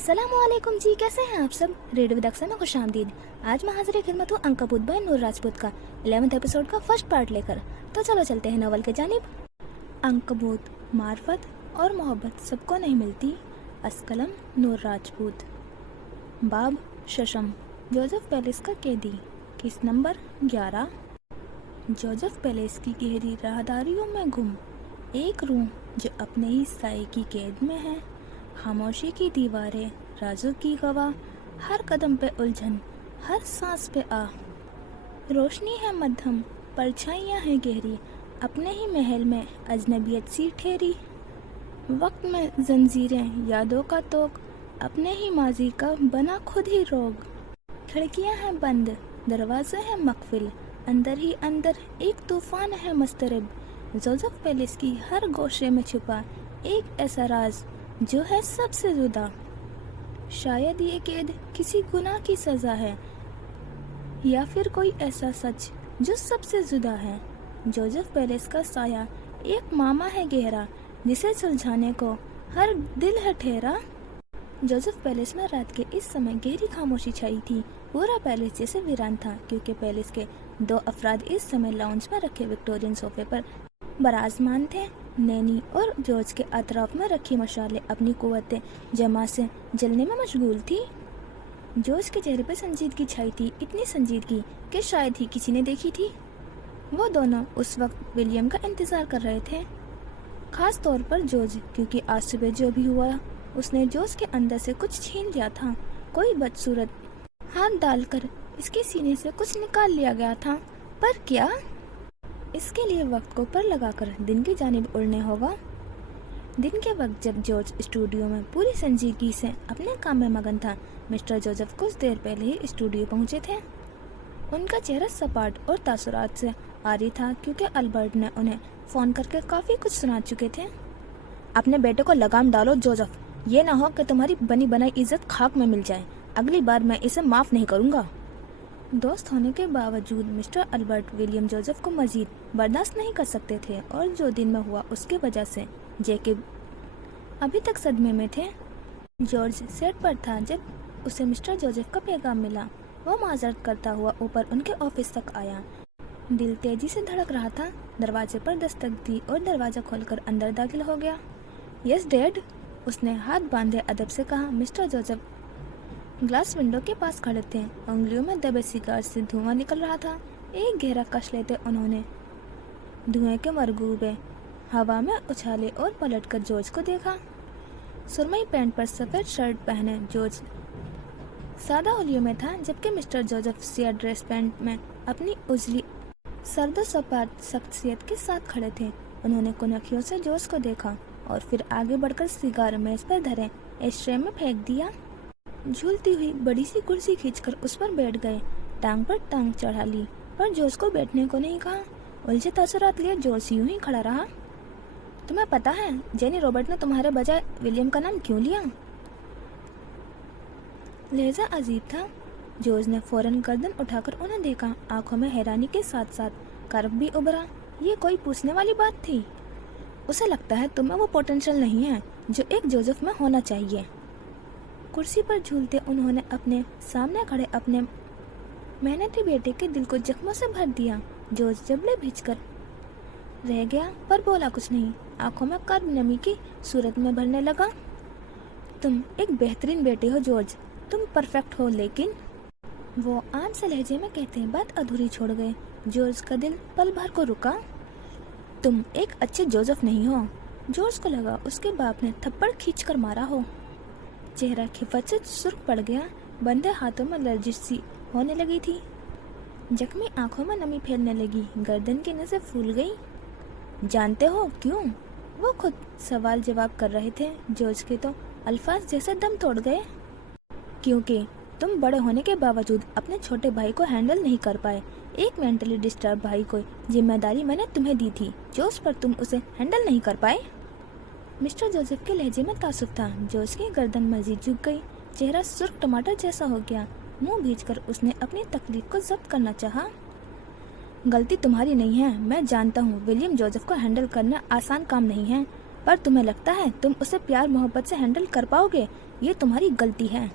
अस्सलाम वालेकुम जी, कैसे हैं आप सब। रेडियो विद अक्सर में खुश आमदीद। आज मैं हाजिर खिदमत हूँ अंकबूत बाय नूर राजपूत का 11th एपिसोड का फर्स्ट पार्ट लेकर। तो चलो चलते हैं नॉवल के जानिब। अंकबूत, मार्फत और मोहब्बत सबको नहीं मिलती। अस्कलम नूर राजपूत। बाब शशम, जोसेफ पैलेस का कैदी। Case number 11। जोसेफ पैलेस की गहरी राहदारियों में गुम एक रूह जो अपने ही साए की कैद में है। खामोशी की दीवारें, राजों की गवाह, हर कदम पे उलझन, हर सांस पे आह। रोशनी है मध्यम, परछाइयाँ हैं गहरी, अपने ही महल में अजनबियत सी ठहरी। वक्त में जंजीरें, यादों का तोक, अपने ही माजी का बना खुद ही रोग। खिड़कियाँ हैं बंद, दरवाजे हैं मकफिल, अंदर ही अंदर एक तूफान है मस्तरब। जोसेफ पैलेस की हर गोशे में छुपा एक ऐसा राज जो है सबसे जुदा। शायद ये कैद किसी गुनाह की सजा है, या फिर कोई ऐसा सच जो सबसे जुदा है। जोसेफ पैलेस का साया एक मामा है गहरा, जिसे सुलझाने को हर दिल है ठहरा। जोसेफ पैलेस में रात के इस समय गहरी खामोशी छाई थी। पूरा पैलेस जैसे वीरान था, क्योंकि पैलेस के 2 अफराद इस समय लाउंज में रखे विक्टोरियन सोफे पर बराजमान थे। नैनी और जॉर्ज के अतराफ में रखी मशालें अपनी कुव्वतें जमा से जलने में मशगूल थी। जॉर्ज के चेहरे पर संजीदगी छाई थी, इतनी संजीदगी कि शायद ही किसी ने देखी थी। वो दोनों उस वक्त विलियम का इंतजार कर रहे थे, खास तौर पर जॉर्ज, क्योंकि आज सुबह जो भी हुआ उसने जॉर्ज के अंदर से कुछ छीन लिया था। कोई बदसूरत हाथ डालकर इसके सीने से कुछ निकाल लिया गया था, पर क्या? इसके लिए वक्त को पर लगाकर दिन की जानिब उड़ने होगा। दिन के वक्त जब जॉर्ज स्टूडियो में पूरी संजीदगी से अपने काम में मगन था, मिस्टर जोसेफ कुछ देर पहले ही स्टूडियो पहुंचे थे। उनका चेहरा सपाट और तासुरात से आरी था, क्योंकि अल्बर्ट ने उन्हें फोन करके काफी कुछ सुना चुके थे। अपने बेटे को लगाम डालो जोसेफ, ये ना हो कि तुम्हारी बनी बनाई इज्जत खाक में मिल जाए। अगली बार मैं इसे माफ नहीं करूंगा। दोस्त होने के बावजूद मिस्टर अल्बर्ट विलियम जोसेफ को मजीद बर्दाश्त नहीं कर सकते थे, और जो दिन में हुआ उसकी वजह से जैकब अभी तक सदमे में थे। जॉर्ज सेट पर था जब उसे मिस्टर जोसेफ का पैगाम मिला। वो माजरत करता हुआ ऊपर उनके ऑफिस तक आया। दिल तेजी से धड़क रहा था। दरवाजे पर दस्तक दी और दरवाजा खोलकर अंदर दाखिल हो गया। यस डैड, उसने हाथ बांधे अदब से कहा। मिस्टर जोसेफ ग्लास विंडो के पास खड़े थे, उंगलियों में दबे सिगार से धुआं निकल रहा था। एक गहरा कश लेते उन्होंने धुएं के मरगूबे हवा में उछाले और पलटकर जॉर्ज को देखा। सुरमई पैंट पर सफेद शर्ट पहने जॉर्ज सादा होलियो में था, जबकि mister Joseph Siya dress pant में अपनी उजली सर्द सपाट शख्सियत के साथ खड़े थे। उन्होंने कुनखियों से जॉर्ज को देखा और फिर आगे बढ़कर सिगार मेज पर धरे एशट्रे में फेंक दिया। झूलती हुई बड़ी सी कुर्सी खींचकर उस पर बैठ गए। टांग पर टांग चढ़ा ली, पर जॉर्ज को बैठने को नहीं कहा। उलझे तासुरात लिए जॉर्ज यूं ही खड़ा रहा। तुम्हें पता है जेनी रॉबर्ट ने तुम्हारे बजाय विलियम का नाम क्यों लिया? लहजा अजीब था। जॉर्ज ने फौरन गर्दन उठाकर उन्हें देखा। आंखों में हैरानी के साथ साथ कर्व भी उभरा। ये कोई पूछने वाली बात थी? उसे लगता है तुम्हें वो पोटेंशियल नहीं है जो एक जोसेफ में होना चाहिए। कुर्सी पर झूलते उन्होंने अपने सामने खड़े अपने मेहनती बेटे के दिल को जख्मों से भर दिया। जॉर्ज जबले भींचकर रह गया, पर बोला कुछ नहीं। आंखों में कर्ब नमी की सूरत में भरने लगा। तुम एक बेहतरीन बेटे हो जॉर्ज, तुम परफेक्ट हो, लेकिन वो आम से लहजे में कहते बात अधूरी छोड़ गए। जॉर्ज का दिल पल भर को रुका। तुम एक अच्छे जोसेफ नहीं हो। जॉर्ज को लगा उसके बाप ने थप्पड़ खींचकर मारा हो। चेहरा खिफत से सुर्ख पड़ गया। बंधे हाथों में लर्जिश सी होने लगी थी। जख्मी आंखों में नमी फैलने लगी। गर्दन की नसें फूल गई। जानते हो क्यों? वो खुद सवाल जवाब कर रहे थे। जॉर्ज के तो अल्फाज जैसे दम तोड़ गए। क्योंकि तुम बड़े होने के बावजूद अपने छोटे भाई को हैंडल नहीं कर पाए। एक मेंटली डिस्टर्ब भाई को जिम्मेदारी मैंने तुम्हें दी थी जॉर्ज, पर तुम उसे हैंडल नहीं कर पाए। मिस्टर जोसेफ के लहजे में तासुब था। जॉर्ज की गर्दन मजीद झुक गई। चेहरा सुर्ख टमाटर जैसा हो गया। मुंह भींचकर उसने अपनी तकलीफ को जब्त करना चाहा। गलती तुम्हारी नहीं है। मैं जानता हूँ विलियम जोसेफ को हैंडल करना आसान काम नहीं है। पर तुम्हें लगता है तुम उसे प्यार मोहब्बत से हैंडल कर पाओगे? ये तुम्हारी गलती है।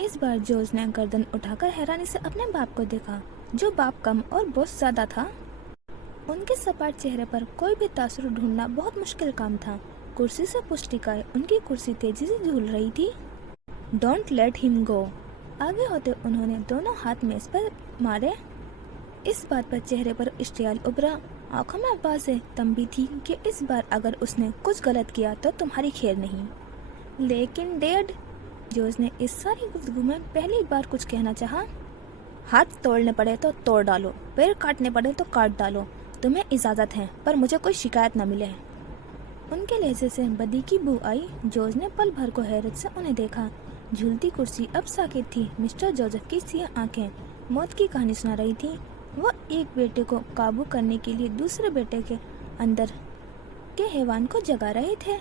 इस बार जॉर्ज ने गर्दन उठाकर हैरानी से अपने बाप को देखा, जो बाप कम और बहुत ज्यादा था। उनके सपाट चेहरे पर कोई भी तासुर ढूंढना बहुत मुश्किल काम था। कुर्सी से पुष्टिकाएं उनकी कुर्सी तेजी से झूल रही थी। Don't let him go. आगे होते उन्होंने दोनों हाथ मेज पर मारे। इस बात पर चेहरे पर इश्तियाल उभरा, आंखों में आवाज़ें तंबी थी कि इस बार अगर उसने कुछ गलत किया तो तुम्हारी खैर नहीं। लेकिन डैड, जॉर्ज ने इस सारी गुफ्तगू में पहली बार कुछ कहना चाहा। हाथ तोड़ने पड़े तो तोड़ डालो, पैर काटने पड़े तो काट डालो, तुम्हें इजाज़त है, पर मुझे कोई शिकायत न मिले। उनके लहजे से बदी की बू आई। जॉर्ज ने पल भर को हैरत से उन्हें देखा। झूलती कुर्सी अब साकित थी। मिस्टर जोसेफ की सियाह आंखें मौत की कहानी सुना रही थी। वो एक बेटे को काबू करने के लिए दूसरे बेटे के अंदर के हैवान को जगा रहे थे।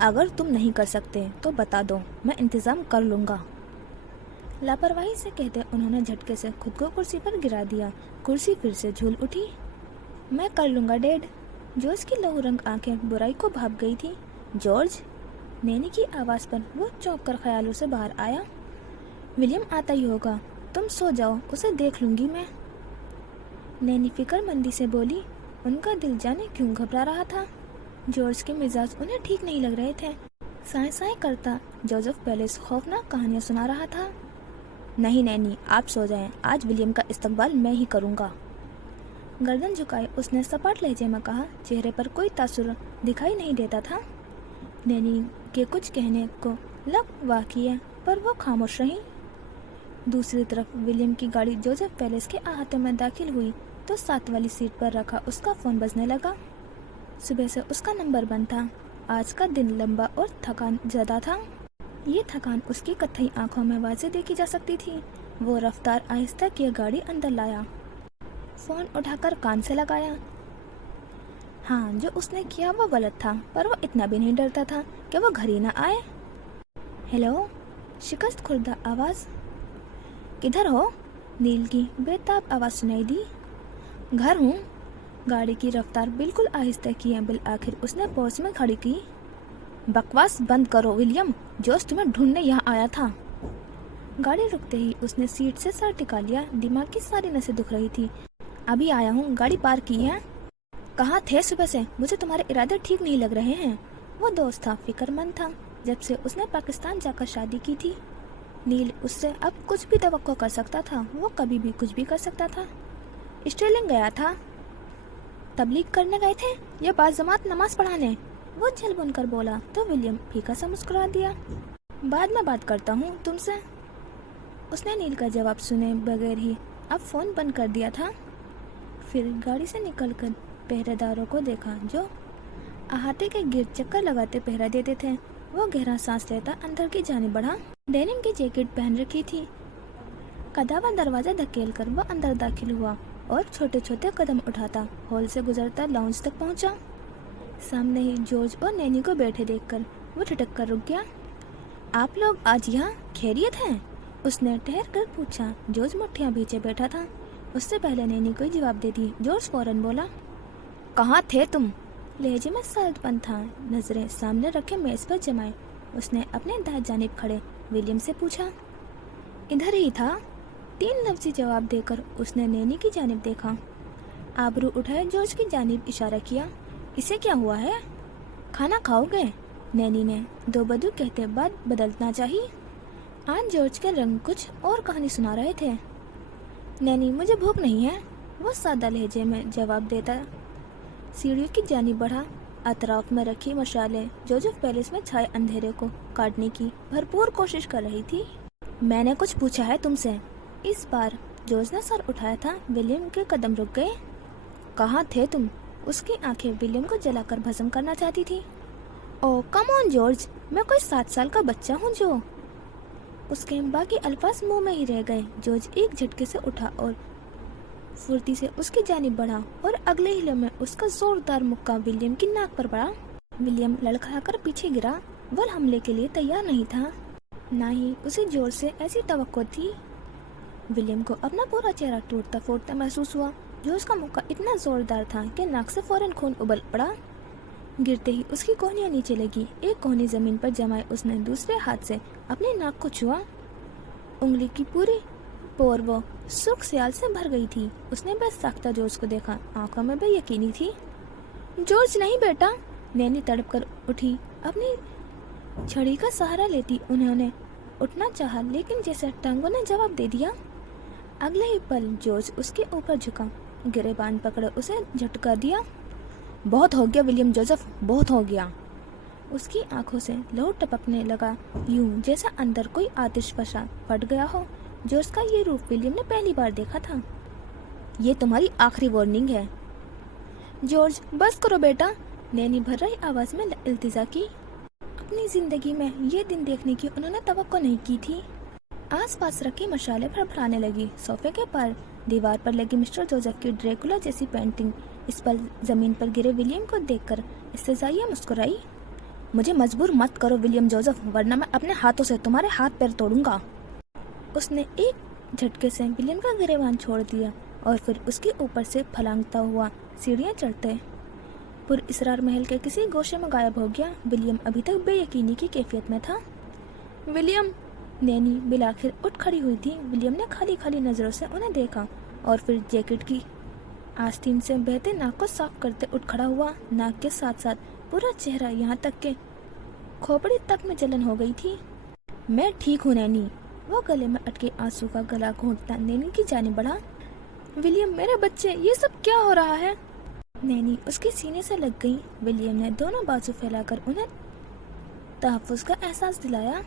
अगर तुम नहीं कर सकते तो बता दो, मैं इंतजाम कर लूंगा। लापरवाही से कहते उन्होंने झटके से खुद को कुर्सी पर गिरा दिया। कुर्सी फिर से झूल उठी। मैं कर लूंगा डैड। जॉर्ज की लहू रंग आंखें बुराई को भाप गई थी। जॉर्ज, नैनी की आवाज़ पर वो चौंक कर ख्यालों से बाहर आया। विलियम आता ही होगा, तुम सो जाओ, उसे देख लूंगी मैं। नैनी फिक्रमंदी से बोली। उनका दिल जाने क्यों घबरा रहा था। जॉर्ज के मिजाज उन्हें ठीक नहीं लग रहे थे। साए साए करता जोसेफ पैलेस खौफनाक कहानियां सुना रहा था। नहीं नैनी, आप सो जाएं, आज विलियम का इस्तकबाल मैं ही करूंगा। गर्दन झुकाए उसने सपाट लहजे में कहा। चेहरे पर कोई तासुर दिखाई नहीं देता था। नैनी के कुछ कहने को लग वाक़ई, पर वो खामोश रही। दूसरी तरफ विलियम की गाड़ी जोसेफ पैलेस के अहाते में दाखिल हुई तो साथ वाली सीट पर रखा उसका फ़ोन बजने लगा। सुबह से उसका नंबर बंद था। आज का दिन लंबा और थकान ज़्यादा था। ये थकान उसकी कत्थई आंखों में वाज़ेह देखी जा सकती थी। वो रफ्तार आहिस्ता किए गाड़ी अंदर लाया। फ़ोन उठाकर कान से लगाया। हाँ, जो उसने किया वो गलत था, पर वो इतना भी नहीं डरता था कि वो घर ही न आए। हेलो, शिकस्त खुर्दा आवाज़। किधर हो? नील की बेताब आवाज़ सुनाई दी। घर हूँ। गाड़ी की रफ्तार बिल्कुल आहिस्ता की है। बिल आखिर उसने पॉज में खड़ी की। बकवास बंद करो विलियम, जोश तुम्हें ढूंढने यहाँ आया था। गाड़ी रुकते ही उसने सीट से सर टिका लिया। दिमाग की सारी नसें दुख रही थी। अभी आया हूँ, गाड़ी पार्क की है। कहाँ थे सुबह से? मुझे तुम्हारे इरादे ठीक नहीं लग रहे हैं। वो दोस्त था, फिक्रमंद था। जब से उसने पाकिस्तान जाकर शादी की थी, नील उससे अब कुछ भी तवक्को कर सकता था। वो कभी भी कुछ भी कर सकता था। स्टेलिंग गया था। तबलीग करने गए थे या बाज़मात नमाज पढ़ाने? वो झल बुनकर बोला तो विलियम फीका सा मुस्कुरा दिया। बाद में बात करता हूँ तुमसे। उसने नील का जवाब सुने बगैर ही अब फ़ोन बंद कर दिया था। फिर गाड़ी से निकलकर पहरेदारों को देखा जो अहाते के गिर्द चक्कर लगाते पहरा देते थे। वो गहरा सांस लेता अंदर की जानिब बढ़ा। डेनिम की जैकेट पहन रखी थी। कदावा दरवाजा धकेल कर वो अंदर दाखिल हुआ और छोटे छोटे कदम उठाता हॉल से गुजरता लाउंज तक पहुंचा। सामने ही जॉर्ज और नैनी को बैठे देखकर वो ठिठक कर रुक गया। आप लोग आज यहाँ खैरियत हैं? उसने ठहर कर पूछा। जॉर्ज मुट्ठियाँ भींचे बैठा था। उससे पहले नैनी कोई जवाब दे दी। जॉर्ज फौरन बोला, कहाँ थे तुम? लहजे में सरदपन था। नजरें सामने रखे मेज पर जमाए उसने अपने दाएं जानिब खड़े विलियम से पूछा। इधर ही था। 3 लफ्ज़ी जवाब देकर उसने नैनी की जानिब देखा। आबरू उठाए जॉर्ज की जानिब इशारा किया। इसे क्या हुआ है? खाना खाओगे? नैनी ने दो बदू कहते बात बदलना चाहिए। आज जॉर्ज के रंग कुछ और कहानी सुना रहे थे। नैनी, मुझे भूख नहीं है, वो सादा लहजे में जवाब देता सीढ़ियों की जानिब बढ़ा। अतराफ में रखी मशालें जोसेफ पैलेस में छाए अंधेरे को काटने की भरपूर कोशिश कर रही थी। मैंने कुछ पूछा है तुमसे। इस बार जॉर्ज ने सर उठाया था। विलियम के कदम रुक गए। कहाँ थे तुम? उसकी आंखें विलियम को जलाकर भस्म करना चाहती थी। ओह कम ऑन जॉर्ज, मैं कोई 7 साल का बच्चा हूँ जो। उसके बाकी अल्फाज मुंह में ही रह गए। जॉर्ज एक झटके से उठा और फुर्ती से उसकी जानिब बढ़ा और अगले ही लम्हे उसका जोरदार मुक्का विलियम की नाक पर पड़ा। विलियम लड़खड़ाकर पीछे गिरा। वो हमले के लिए तैयार नहीं था, ना ही उसे जोर से ऐसी तवक्को थी। विलियम को अपना पूरा चेहरा टूटता फूटता महसूस हुआ। जॉर्ज का मुक्का इतना जोरदार था कि नाक से फौरन खून उबल पड़ा। गिरते ही उसकी कोहनियाँ नीचे लगी। एक कोहनी जमीन पर जमाए उसने दूसरे हाथ से अपने नाक को छुआ। उंगली की पूरी पोर वो सुर्ख स्याल से भर गई थी। उसने बस साख्ता जॉर्ज को देखा, आंखों में बेयकीनी थी। जॉर्ज नहीं बेटा, नैनी तड़प कर उठी। अपनी छड़ी का सहारा लेती उन्होंने उठना चाहा, लेकिन जैसे टांगों ने जवाब दे दिया। अगले ही पल जॉर्ज उसके ऊपर झुका, गिरेबान पकड़ उसे झटका दिया। बहुत हो गया विलियम जोसेफ, बहुत हो गया। उसकी आंखों से लहू टपकने लगा, यूं जैसा अंदर कोई आतिश फशा फट गया हो। जॉर्ज का ये रूप विलियम ने पहली बार देखा था। ये तुम्हारी आखिरी वार्निंग है। जॉर्ज बस करो बेटा, नैनी भर रही आवाज में इल्तिजा की। अपनी जिंदगी में ये दिन देखने की उन्होंने तवक्को नहीं की थी। आसपास रखी मशाले फड़फड़ाने लगी। सोफे के पार दीवार पर लगी मिस्टर जोसेफ की ड्रैकुला जैसी पेंटिंग। इस पल जमीन पर गिरे विलियम को देखकर इस्तेज़ाइया मुस्कुराई। मुझे मजबूर मत करो विलियम जोसेफ, वरना मैं अपने हाथों से तुम्हारे हाथ पैर तोड़ूंगा। उसने एक झटके से विलियम का गिरेबान छोड़ दिया और फिर उसके ऊपर से फलांगता हुआ सीढ़ियां चढ़ते पुरइसरार महल के किसी गोशे में गायब हो गया। विलियम अभी तक बेयकीनी की कैफियत में था। विलियम, नैनी बिलाखिर उठ खड़ी हुई थी। विलियम ने खाली खाली नजरों से उन्हें देखा और फिर जैकेट की आस्तीन से बहते नाक को साफ करते उठ खड़ा हुआ। नाक के साथ साथ पूरा चेहरा, यहाँ तक के खोपड़ी तक में जलन हो गई थी। मैं ठीक हूँ नैनी। वो गले में अटके आंसू का गला घोंटता नैनी की जाने बढ़ा। विलियम मेरे बच्चे, ये सब क्या हो रहा है? नैनी उसके सीने से लग गई। विलियम ने दोनों बाजू फैलाकर उन्हें तहफ्फुज़ का एहसास दिलाया।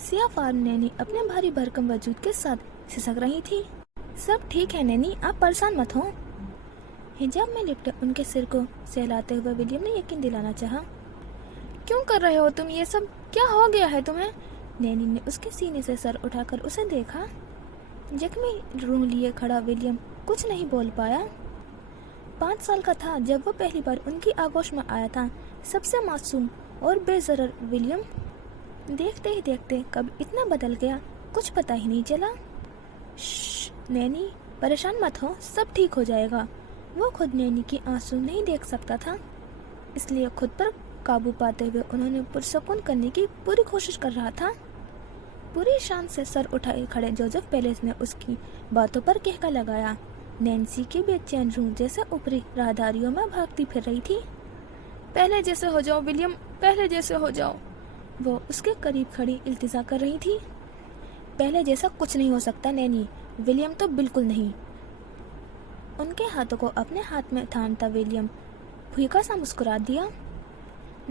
सियाफार नैनी अपने भारी भरकम वजूद के साथ सिसक रही थी। सब ठीक है नैनी, आप परेशान मत हो। हिजाब में लिपटे उनके सिर को सहलाते हुए विलियम ने यकीन दिलाना चाहा। क्यों कर रहे हो तुम ये सब? क्या हो गया है तुम्हें? नैनी ने उसके सीने से सर उठाकर उसे देखा। जख्मी रूह लिए खड़ा विलियम कुछ नहीं बोल पाया। 5 साल का था जब वो पहली बार उनकी आगोश में आया था। सबसे मासूम और बेजरर विलियम देखते ही देखते कब इतना बदल गया, कुछ पता ही नहीं चला। नैनी परेशान मत हो, सब ठीक हो जाएगा। वो खुद नैनी की आंसू नहीं देख सकता था, इसलिए खुद पर काबू पाते हुए उन्होंने पुरसुकून करने की पूरी कोशिश कर रहा था। पूरी शान से सर उठाए खड़े जोसेफ पेलेस ने उसकी बातों पर कहका लगाया। नैन्सी की बेचैन रूह जैसे ऊपरी राहदारियों में भागती फिर रही थी। पहले जैसे हो जाओ विलियम, पहले जैसे हो जाओ। वो उसके करीब खड़ी इल्तिजा कर रही थी। पहले जैसा कुछ नहीं हो सकता नैनी, विलियम तो बिल्कुल नहीं। उनके हाथों को अपने हाथ में थामता विलियम फीका सा मुस्कुरा दिया।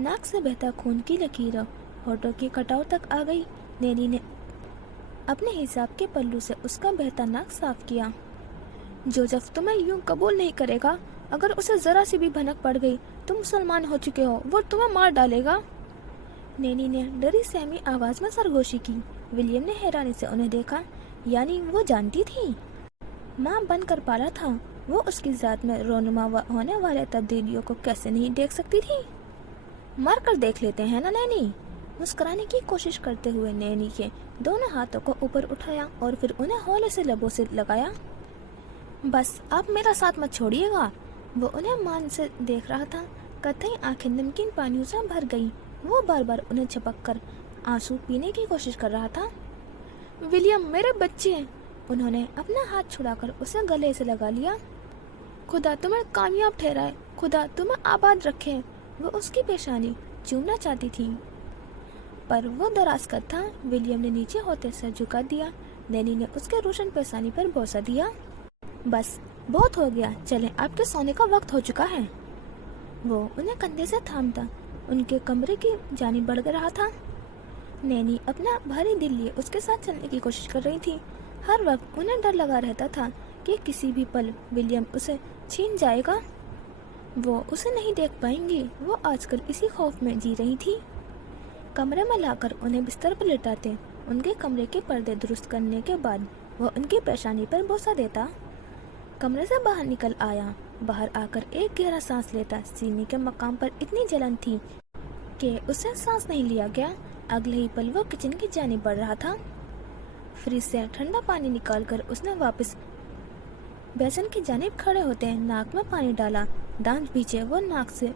नाक से बहता खून की लकीर होठों की कटाव तक आ गई। नैनी ने अपने हिसाब के पल्लू से उसका बहता नाक साफ किया। जोसेफ तुम्हें यूं कबूल नहीं करेगा। अगर उसे जरा सी भी भनक पड़ गई, तुम मुसलमान हो चुके हो, वो तुम्हें मार डालेगा। नैनी ने डरी सहमी आवाज में सरगोशी की। विलियम ने हैरानी से उन्हें देखा। यानी वो जानती थी? माँ बनकर पाला था, वो उसकी जात में रोनुमा होने वाले तब्दीलियों को कैसे नहीं देख सकती थी? मर कर देख लेते हैं ना नैनी। मुस्कुराने की कोशिश करते हुए नैनी के दोनों हाथों को ऊपर उठाया और फिर उन्हें हौले से लबों से लगाया। बस आप मेरा साथ मत छोड़िएगा। वो उन्हें मान से देख रहा था। कतई आंखें नमकीन पानियों से भर गई। वो बार बार उन्हें झपक कर आंसू पीने की कोशिश कर रहा था। विलियम मेरे बच्चे। उन्होंने अपना हाथ छुड़ाकर उसे गले से लगा लिया। खुदा तुम्हें कामयाब ठहराए, खुदा तुम्हें आबाद रखे। वो उसकी पेशानी चूमना चाहती थी, पर वो दराज कर था। विलियम ने नीचे होते सर झुका दिया। नैनी ने उसके रोशन पेशानी पर बोसा दिया। बस बहुत हो गया, चलें, आपके सोने का वक्त हो चुका है। वो उन्हें कंधे से थामता उनके कमरे की जानिब बढ़ रहा था। नैनी अपना भारी दिल लिए उसके साथ चलने की कोशिश कर रही थी। हर वक्त उन्हें डर लगा रहता था कि किसी भी पल विलियम उसे छीन जाएगा। वो उसे नहीं देख पाएंगी। वो आजकल इसी खौफ में जी रही थी। कमरे में लाकर उन्हें बिस्तर पर लेटाते, उनके कमरे के पर्दे दुरुस्त करने के बाद वो उनकी पेशानी पर बोसा देता। कमरे से बाहर निकल आया। बाहर आकर एक गहरा सांस लेता। सीने के मकाम पर इतनी जलन थी कि उसे सांस नहीं लिया गया। अगले ही पल वो किचन की जानिब बढ़ रहा था। फ्रिज से ठंडा पानी निकालकर उसने वापस बेसन की जानिब खड़े होते नाक में पानी डाला। दांत भींचे वो नाक से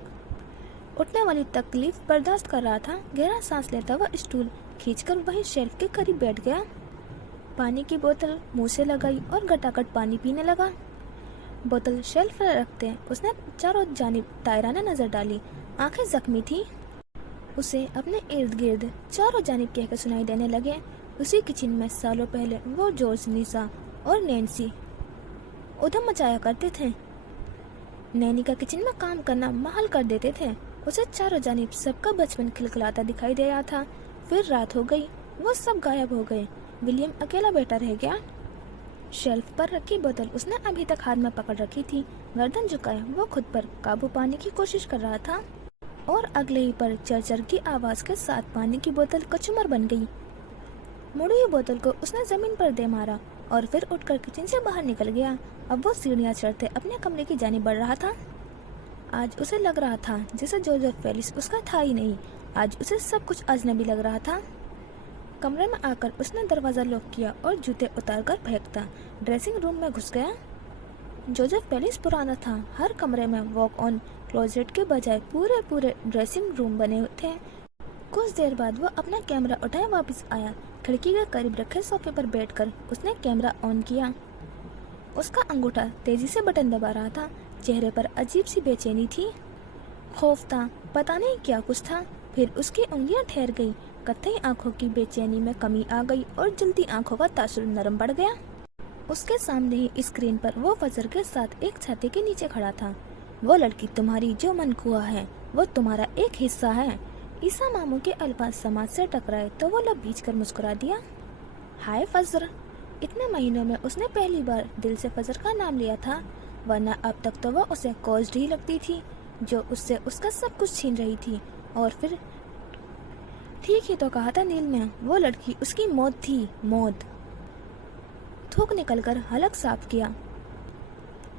उठने वाली तकलीफ बर्दाश्त कर रहा था। गहरा सांस लेता हुआ स्टूल खींचकर वही शेल्फ के करीब बैठ गया। पानी की बोतल मुंह से लगाई और घटाघट पानी पीने लगा। बोतल शेल्फ पर रखते उसने चारों जानिब तायराना नजर डाली। आंखें जख्मी थी। उसे अपने इर्द गिर्द चारों जानिब कहकर सुनाई देने लगे। उसी किचन में सालों पहले वो जॉर्ज, निशा और नैन्सी उधम मचाया करते थे। नैनी का किचन में काम करना महाल कर देते थे। उसे चारों जानिब सबका बचपन खिलखिलाता दिखाई दे रहा था। फिर रात हो गई, वो सब गायब हो गए। विलियम अकेला बैठा रह गया। शेल्फ पर रखी बोतल उसने अभी तक हाथ में पकड़ रखी थी। गर्दन झुकाए वो खुद पर काबू पाने की कोशिश कर रहा था और अगले ही पर चरचर की आवाज के साथ पानी की बोतल कचूमर बन गई। मुड़ी हुई बोतल को उसने जमीन पर दे मारा और फिर उठकर किचन से बाहर निकल गया। अब वो सीढ़ियां चढ़ते अपने कमरे की जानिब बढ़ रहा था। आज उसे लग रहा था जैसे जोसेफ वेलिस उसका था ही नहीं। आज उसे सब कुछ अजनबी लग रहा था। कमरे में आकर उसने दरवाजा लॉक किया और जूते उतारकर फेंकता ड्रेसिंग रूम में घुस गया। जोसेफ वेलिस पुराना था। हर कमरे में वॉक ऑन क्लोजेट के बजाय पूरे ड्रेसिंग रूम बने थे। कुछ देर बाद वो अपना कैमरा उठाए वापस आया। खिड़की के करीब रखे सोफे पर बैठकर उसने कैमरा ऑन किया। उसका अंगूठा तेजी से बटन दबा रहा था। चेहरे पर अजीब सी बेचैनी थी, खौफ था, पता नहीं क्या कुछ था। फिर उसकी उंगलियां ठहर गई। कत्थई आंखों की बेचैनी में कमी आ गई और जलती आंखों का तासुर नरम बढ़ गया। उसके सामने ही स्क्रीन पर वो फजर के साथ एक छाते के नीचे खड़ा था। वो लड़की तुम्हारी जो मन खुआ है वो तुम्हारा एक हिस्सा है। ईसा मामू के अल्फाज समाज से टकराए तो वो लब भींच कर मुस्कुरा दिया। हाय फजर। इतने महीनों में उसने पहली बार दिल से फजर का नाम लिया था, वरना अब तक तो वो उसे कॉज्ड ही लगती थी, जो उससे उसका सब कुछ छीन रही थी। और फिर ठीक ही तो कहा था नील ने, वो लड़की उसकी मौत थी, मौत। थूक निकलकर हलक साफ किया।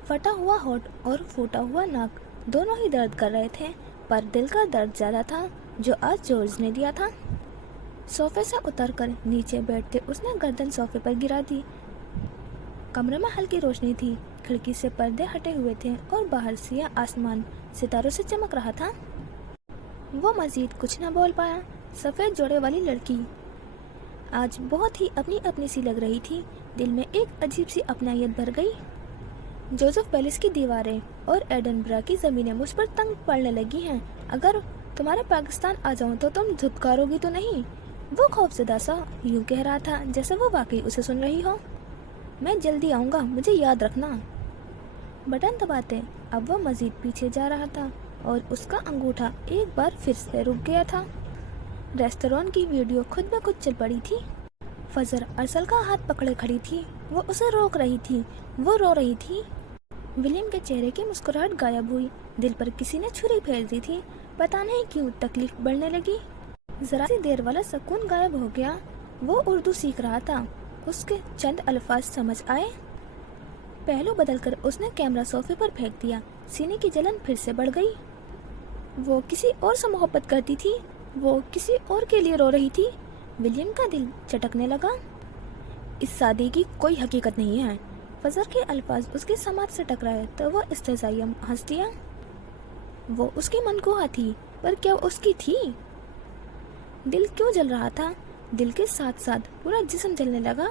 फटा हुआ होठ और फूटा हुआ नाक दोनों ही दर्द कर रहे थे, पर दिल का दर्द ज्यादा था जो आज जॉर्ज ने दिया था। सोफे से उतरकर नीचे बैठते उसने गर्दन सोफे पर गिरा दी। कमरे में हल्की रोशनी थी। खिड़की से पर्दे हटे हुए थे और बाहर सिया आसमान सितारों से चमक रहा था। वो मजीद कुछ न बोल पाया। सफेद जोड़े वाली लड़की आज बहुत ही अपनी अपनी सी लग रही थी। दिल में एक अजीब सी अपनायत भर गई। जोसेफ वेलिस की दीवारें और एडनबरा की जमीनें मुझ पर तंग पड़ने लगी हैं। अगर तुम्हारे पाकिस्तान आ जाऊं तो तुम धुतकारोगी तो नहीं? वो खौफजदा सा यूं कह रहा था जैसे वो वाकई उसे सुन रही हो। मैं जल्दी आऊंगा, मुझे याद रखना। बटन दबाते अब वो मजीद पीछे जा रहा था और उसका अंगूठा एक बार फिर से रुक गया था। रेस्टोरेंट की वीडियो खुद ब खुद चल पड़ी थी। फजर अरसल का हाथ पकड़े खड़ी थी। वो उसे रोक रही थी। वो रो रही थी। विलियम के चेहरे की मुस्कुराहट गायब हुई। दिल पर किसी ने छुरी फेर दी थी। पता नहीं क्यों तकलीफ बढ़ने लगी। जरा सी देर वाला सुकून गायब हो गया। वो उर्दू सीख रहा था। उसके चंद अल्फाज समझ आए। पहलू बदलकर उसने कैमरा सोफे पर फेंक दिया। सीने की जलन फिर से बढ़ गई। वो किसी और से मोहब्बत करती थी। वो किसी और के लिए रो रही थी। विलियम का दिल चटकने लगा। इस शादी की कोई हकीकत नहीं है। फजर के अल्फाज उसकी समाज से टकराए तो वो इस्तेज़ाइया हंस दिया। वो उसकी मनगुआ थी, पर क्या उसकी थी? दिल क्यों जल रहा था? दिल के साथ साथ पूरा जिस्म जलने लगा।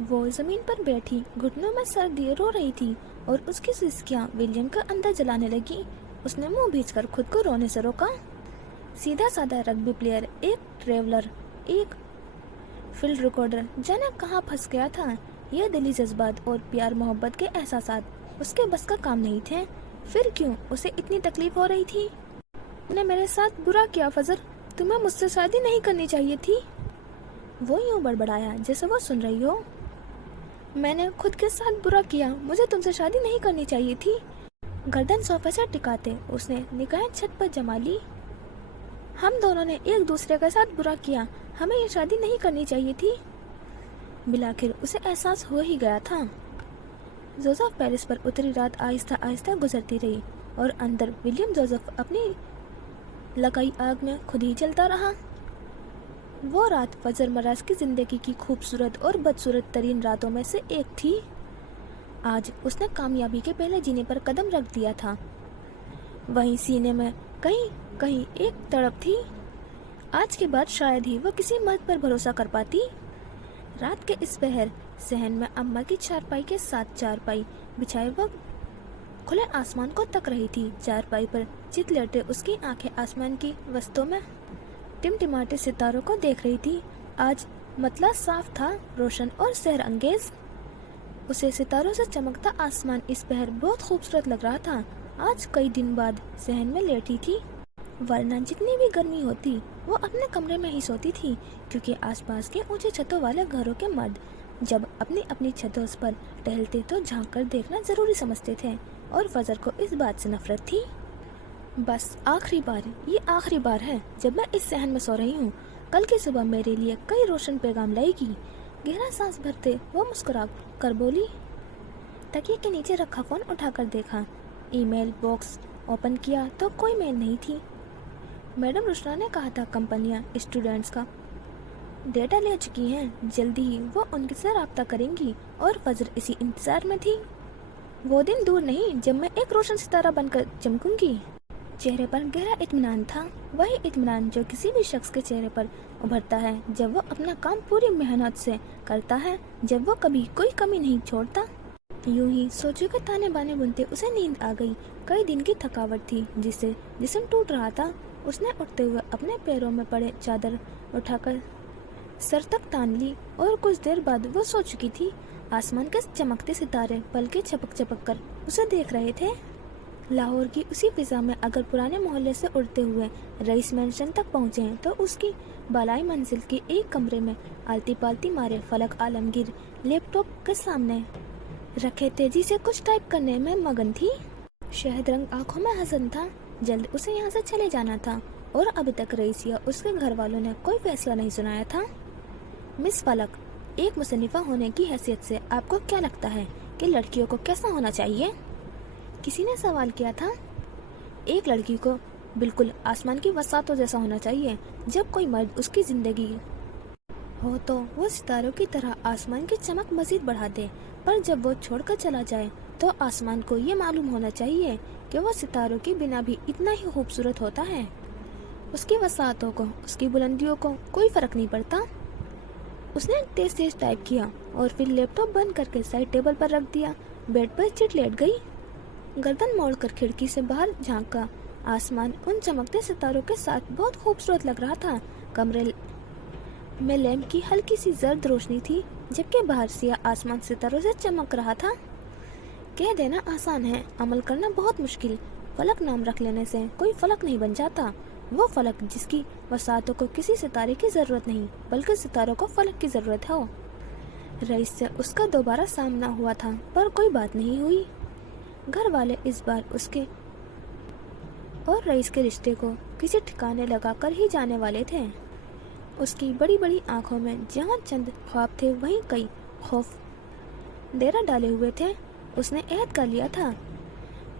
वो जमीन पर बैठी घुटनों में सर दिए रो रही थी और उसकी सिसकियां विलियम का अंदर जलाने लगी। उसने मुंह भींचकर खुद को रोने से रोका। सीधा साधा रग्बी प्लेयर, एक ट्रेवलर, एक फील्ड रिकॉर्डर, जाने कहाँ फंस गया था। यह दिली जज्बात और प्यार मोहब्बत के एहसासात उसके बस का काम नहीं थे। फिर क्यों उसे इतनी तकलीफ हो रही थी? तुमने मेरे साथ बुरा किया फजर। तुम्हें मुझसे शादी नहीं करनी चाहिए थी। वो यूं बड़बड़ाया जैसे वो सुन रही हो। मैंने खुद के साथ बुरा किया। मुझे तुमसे शादी नहीं करनी चाहिए थी। गर्दन सोफे से टिकाते उसने निगाहें छत पर जमा ली। हम दोनों ने एक दूसरे के साथ बुरा किया। हमें ये शादी नहीं करनी चाहिए थी। बिलाखिर उसे एहसास हो ही गया था। जोसेफ पेरिस पर उतरी रात आहिस्ता आहिस्ता गुजरती रही और अंदर विलियम जोसेफ अपनी लगाई आग में खुद ही जलता रहा। वो रात फजर मराज की जिंदगी की खूबसूरत और बदसूरत तरीन रातों में से एक थी। आज उसने कामयाबी के पहले जीने पर कदम रख दिया था। वहीं सीने में कहीं कहीं एक तड़प थी। आज के बाद शायद ही वो किसी मर्द पर भरोसा कर पाती। रात के इस पहर सहन में अम्मा की चारपाई के साथ चारपाई बिछाए वो खुले आसमान को तक रही थी। चारपाई पर चित लेटे उसकी आंखें आसमान की वस्तुओं में टिमटिमाते सितारों को देख रही थी। आज मतला साफ था, रोशन और सहर अंगेज। उसे सितारों से चमकता आसमान इस पहर बहुत खूबसूरत लग रहा था। आज कई दिन बाद सहन में लेटी थी, वरना जितनी भी गर्मी होती वो अपने कमरे में ही सोती थी, क्योंकि आसपास के ऊंचे छतों वाले घरों के मर्द जब अपनी अपनी छतों पर टहलते तो झांक कर देखना जरूरी समझते थे, और फजर को इस बात से नफरत थी। बस आखिरी बार, ये आखिरी बार है जब मैं इस सहन में सो रही हूँ। कल की सुबह मेरे लिए कई रोशन पैगाम लाएगी। गहरा सांस भरते वो मुस्कुरा कर बोली। तकिए के नीचे रखा फोन उठाकर देखा, ईमेल बॉक्स ओपन किया तो कोई मेल नहीं थी। मैडम रुशना ने कहा था कंपनियां स्टूडेंट्स का डेटा ले चुकी हैं, जल्दी ही वो उनसे राब्ता करेंगी, और फजर इसी इंतजार में थी। वो दिन दूर नहीं जब मैं एक रोशन सितारा बनकर चमकूंगी। चेहरे पर गहरा इत्मीनान था, वही इत्मीनान जो किसी भी शख्स के चेहरे पर उभरता है जब वो अपना काम पूरी मेहनत से करता है, जब वो कभी कोई कमी नहीं छोड़ता। यूं ही सोचों के ताने बाने बुनते उसे नींद आ गई। कई दिन की थकावट थी जिससे जिस्म टूट रहा था। उसने उठते हुए अपने पैरों में पड़े चादर उठाकर सर तक तान ली, और कुछ देर बाद वो सो चुकी थी। आसमान के चमकते सितारे पलके चपक चपक कर उसे देख रहे थे। लाहौर की उसी फिजा में अगर पुराने मोहल्ले से उड़ते हुए रईस मैंशन तक पहुंचे हैं तो उसकी बालाई मंजिल के एक कमरे में आलती पालती मारे फलक आलमगीर लैपटॉप के सामने रखे तेजी से कुछ टाइप करने में मगन थी। शहद रंग आंखों में हसन था। जल्द उसे यहाँ से चले जाना था, और अभी तक रईस या उसके घर वालों ने कोई फैसला नहीं सुनाया था। मिस फलक, एक मुसन्निफा होने की हैसियत से आपको क्या लगता है कि लड़कियों को कैसा होना चाहिए? किसी ने सवाल किया था। एक लड़की को बिल्कुल आसमान की वसातों जैसा होना चाहिए। जब कोई मर्द उसकी जिंदगी हो तो वो सितारों की तरह आसमान की चमक मजीद बढ़ा दे, पर जब वो छोड़कर चला जाए तो आसमान को ये मालूम होना चाहिए कि वो सितारों के बिना भी इतना ही खूबसूरत होता है। उसकी वसातों को, उसकी बुलंदियों को कोई फर्क नहीं पड़ता। उसने तेज तेज टाइप किया और फिर लैपटॉप बंद करके साइड टेबल पर रख दिया। बेड पर चिट लेट गई। गर्दन मोड़कर खिड़की से बाहर झांका। आसमान उन चमकते सितारों के साथ बहुत खूबसूरत लग रहा था। कमरे में लैंप की हल्की सी जर्द रोशनी थी, जबकि बाहर सिया आसमान सितारों से चमक रहा था। कह देना आसान है, अमल करना बहुत मुश्किल। फलक नाम रख लेने से कोई फलक नहीं बन जाता। वो फलक जिसकी वसातों को किसी सितारे की जरूरत नहीं, बल्कि सितारों को फलक की जरूरत हो। रईस से उसका दोबारा सामना हुआ था, पर कोई बात नहीं हुई। घर वाले इस बार उसके और रईस के रिश्ते को किसी ठिकाने लगाकर ही जाने वाले थे। उसकी बड़ी बड़ी आंखों में जहाँ चंद ख्वाब थे, वहीं कई खौफ डेरा डाले हुए थे। उसने अहद कर लिया था,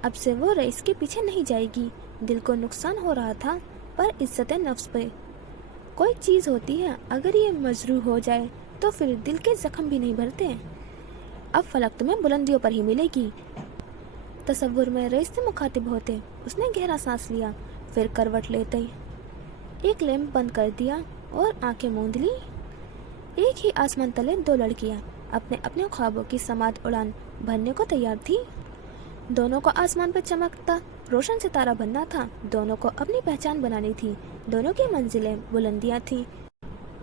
अब से वो रईस के पीछे नहीं जाएगी। दिल को नुकसान हो रहा था, पर इज्जत नफ्स पे कोई चीज़ होती है, अगर ये मजरूह हो जाए तो फिर दिल के जख्म भी नहीं भरते। अब फलक तुम्हें बुलंदियों पर ही मिलेगी। तसव्वुर में रईस से मुखातिब होते उसने गहरा सांस लिया, फिर करवट लेते एक लैंप बंद कर दिया और आंखें मूंद ली। एक ही आसमान तले दो लड़कियां अपने अपने ख्वाबों की समात उड़ान भरने को तैयार थी। दोनों को आसमान पर चमकता रोशन सितारा बनना था। दोनों को अपनी पहचान बनानी थी। दोनों की मंजिलें बुलंदियां थी,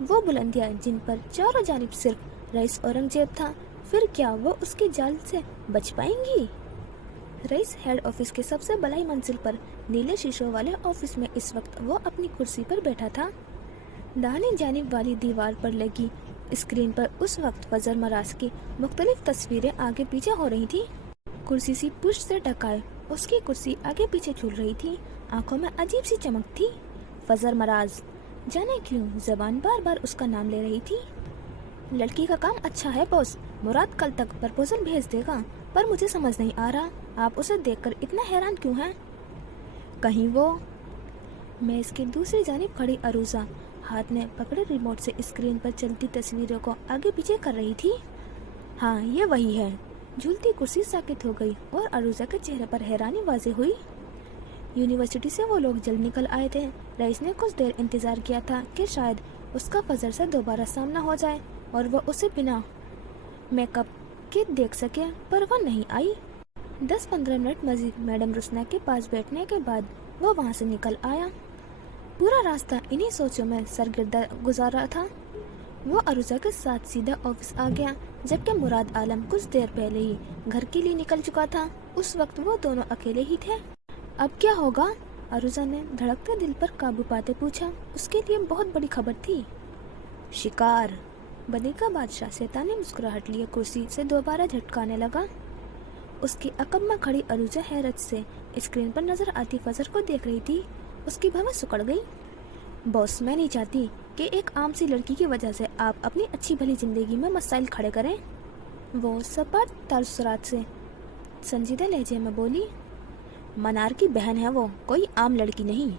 वो बुलंदियां जिन पर चारों जानिब सिर्फ रईस औरंगजेब था। फिर क्या वो उसके जाल से बच पाएंगी? रईस हेड ऑफिस के सबसे बलाई मंजिल पर नीले शीशों वाले ऑफिस में इस वक्त वो अपनी कुर्सी पर बैठा था। दाहिनी जानिब वाली दीवार पर लगी स्क्रीन पर उस वक्त फजर मराज की मुख्तलिफ तस्वीरें आगे पीछे हो रही थी। कुर्सी सी पुष्ट से ढकाए उसकी कुर्सी आगे पीछे झूल रही थी। आंखों में अजीब सी चमक थी। फजर मराज, जाने क्यों जबान बार बार उसका नाम ले रही थी। लड़की का काम अच्छा है बॉस, मुराद कल तक प्रपोजल भेज देगा, पर मुझे समझ नहीं आ रहा आप उसे देखकर इतना हैरान क्यों हैं? कहीं वो मेज की दूसरी जानिब खड़ी अरूजा हाथ में पकड़े रिमोट से स्क्रीन पर चलती तस्वीरों को आगे पीछे कर रही थी। हाँ, ये वही है। झूलती कुर्सी साकित हो गई और अरूजा के चेहरे पर हैरानी वाज़ेह हुई। यूनिवर्सिटी से वो लोग जल्द निकल आए थे। रईस ने कुछ देर इंतज़ार किया था कि शायद उसका फजर से दोबारा सामना हो जाए और वो उसे बिना मेकअप के देख सके, पर वो नहीं आई। 10-15 मिनट मजीद मैडम रुस्ना के पास बैठने के बाद वो वहाँ से निकल आया। पूरा रास्ता इन्हीं सोचों में सरगर्दा गुजारा था। वो अरुजा के साथ सीधा ऑफिस आ गया, जबकि मुराद आलम कुछ देर पहले ही घर के लिए निकल चुका था। उस वक्त वो दोनों अकेले ही थे। अब क्या होगा? अरुजा ने धड़कते दिल पर काबू पाते पूछा। उसके लिए बहुत बड़ी खबर थी। शिकार। बनी का बादशाह शैतानी मुस्कुराहट लिए कुर्सी से दोबारा झटकाने लगा। उसकी अकब में खड़ी अरुजा हैरत से स्क्रीन पर नजर आती फजर को देख रही थी। उसकी भवें सुकड़ गई। बॉस, मैं नहीं चाहती कि एक आम सी लड़की की वजह से आप अपनी अच्छी भली जिंदगी में मसाइल खड़े करें। वो सपाट तासुरात से संजीदा लहजे में बोली। मनार की बहन है वो, कोई आम लड़की नहीं।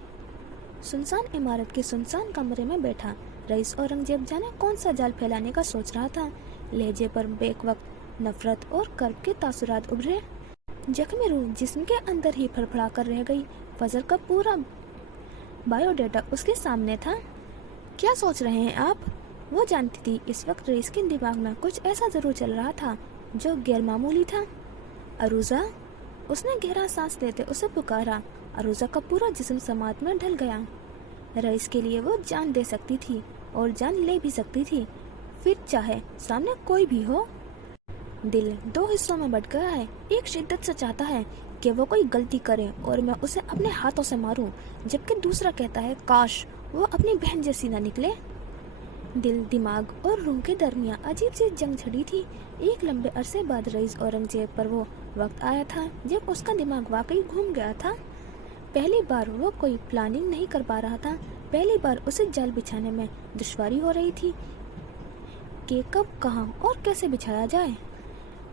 सुनसान इमारत के सुनसान कमरे में बैठा रईस औरंगजेब जाने कौन सा जाल फैलाने का सोच रहा था। लहजे पर बेवक्त नफरत और कर्ब के तासुरात उभरे। जख्मी रूह जिस्म के अंदर ही फड़फड़ा कर रह गई। फजर का पूरा बायोडाटा उसके सामने था। क्या सोच रहे हैं आप? वो जानती थी इस वक्त रईस के दिमाग में कुछ ऐसा जरूर चल रहा था जो गैर मामूली था। अरुजा, उसने गहरा सांस लेते उसे पुकारा। अरुजा का पूरा जिस्म समात में ढल गया। रईस के लिए वो जान दे सकती थी और जान ले भी सकती थी, फिर चाहे सामने कोई भी हो। दिल दो हिस्सों में बट गया है। एक शिद्दत से चाहता है कि वो कोई गलती करे और मैं उसे अपने हाथों से मारूं, जबकि दूसरा कहता है काश वो अपनी बहन जैसी ना निकले। दिल, दिमाग और रूह के दरमियान अजीब सी जंग छिड़ी थी। एक लंबे अरसे बाद रईस औरंगजेब पर वो वक्त आया था जब उसका दिमाग वाकई घूम गया था। पहली बार वो कोई प्लानिंग नहीं कर पा रहा था। पहली बार उसे जाल बिछाने में दुश्वारी हो रही थी कि कब, कहाँ और कैसे बिछाया जाए।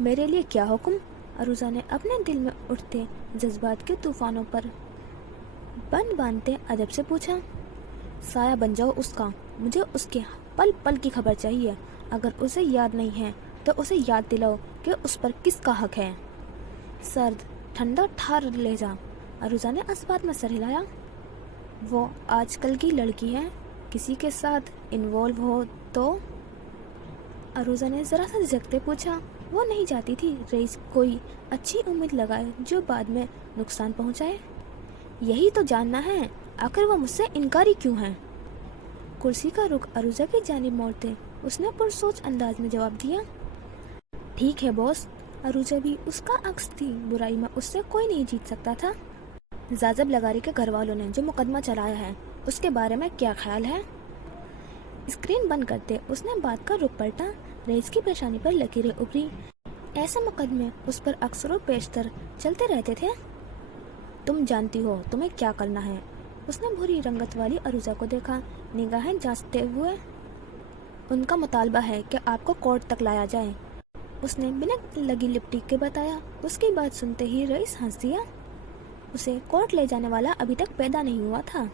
मेरे लिए क्या हुक्म? अरुजा ने अपने दिल में उठते जज्बात के तूफानों पर बंद बांधते अदब से पूछा। साया बन जाओ उसका, मुझे उसके पल पल की खबर चाहिए। अगर उसे याद नहीं है तो उसे याद दिलाओ कि उस पर किसका हक है। सर्द, ठंडा ठार लहजा। अरुजा ने इस बात में सर हिलाया। वो आजकल की लड़की है, किसी के साथ इन्वॉल्व हो तो? अरुजा ने जरा सा झिझकते पूछा। वो नहीं चाहती थी रईस कोई अच्छी उम्मीद लगाए जो बाद में नुकसान पहुंचाए। यही तो जानना है, आखिर वो मुझसे इनकारी क्यों है? कुर्सी का रुख अरुजा की जानिब मोड़ते उसने पुरसोच अंदाज में जवाब दिया। ठीक है बॉस। अरुजा भी उसका अक्स थी। बुराई में उससे कोई नहीं जीत सकता था। जाजब लगारी के घर वालों ने जो मुकदमा चलाया है उसके बारे में क्या ख्याल है? स्क्रीन बंद करते उसने बात का रुख पलटा। रईस की पेशानी पर लकीरें उभरी। ऐसे मुकदमे उस पर अक्सर और पेशतर चलते रहते थे। तुम जानती हो तुम्हें क्या करना है। उसने भूरी रंगत वाली अरुजा को देखा, निगाहें जांचते हुए। उनका मुतालबा है कि आपको कोर्ट तक लाया जाए, उसने बिना लगी लिपटी के बताया। उसकी बात सुनते ही रईस हंस दिया। उसे कोर्ट ले जाने वाला अभी तक पैदा नहीं हुआ था।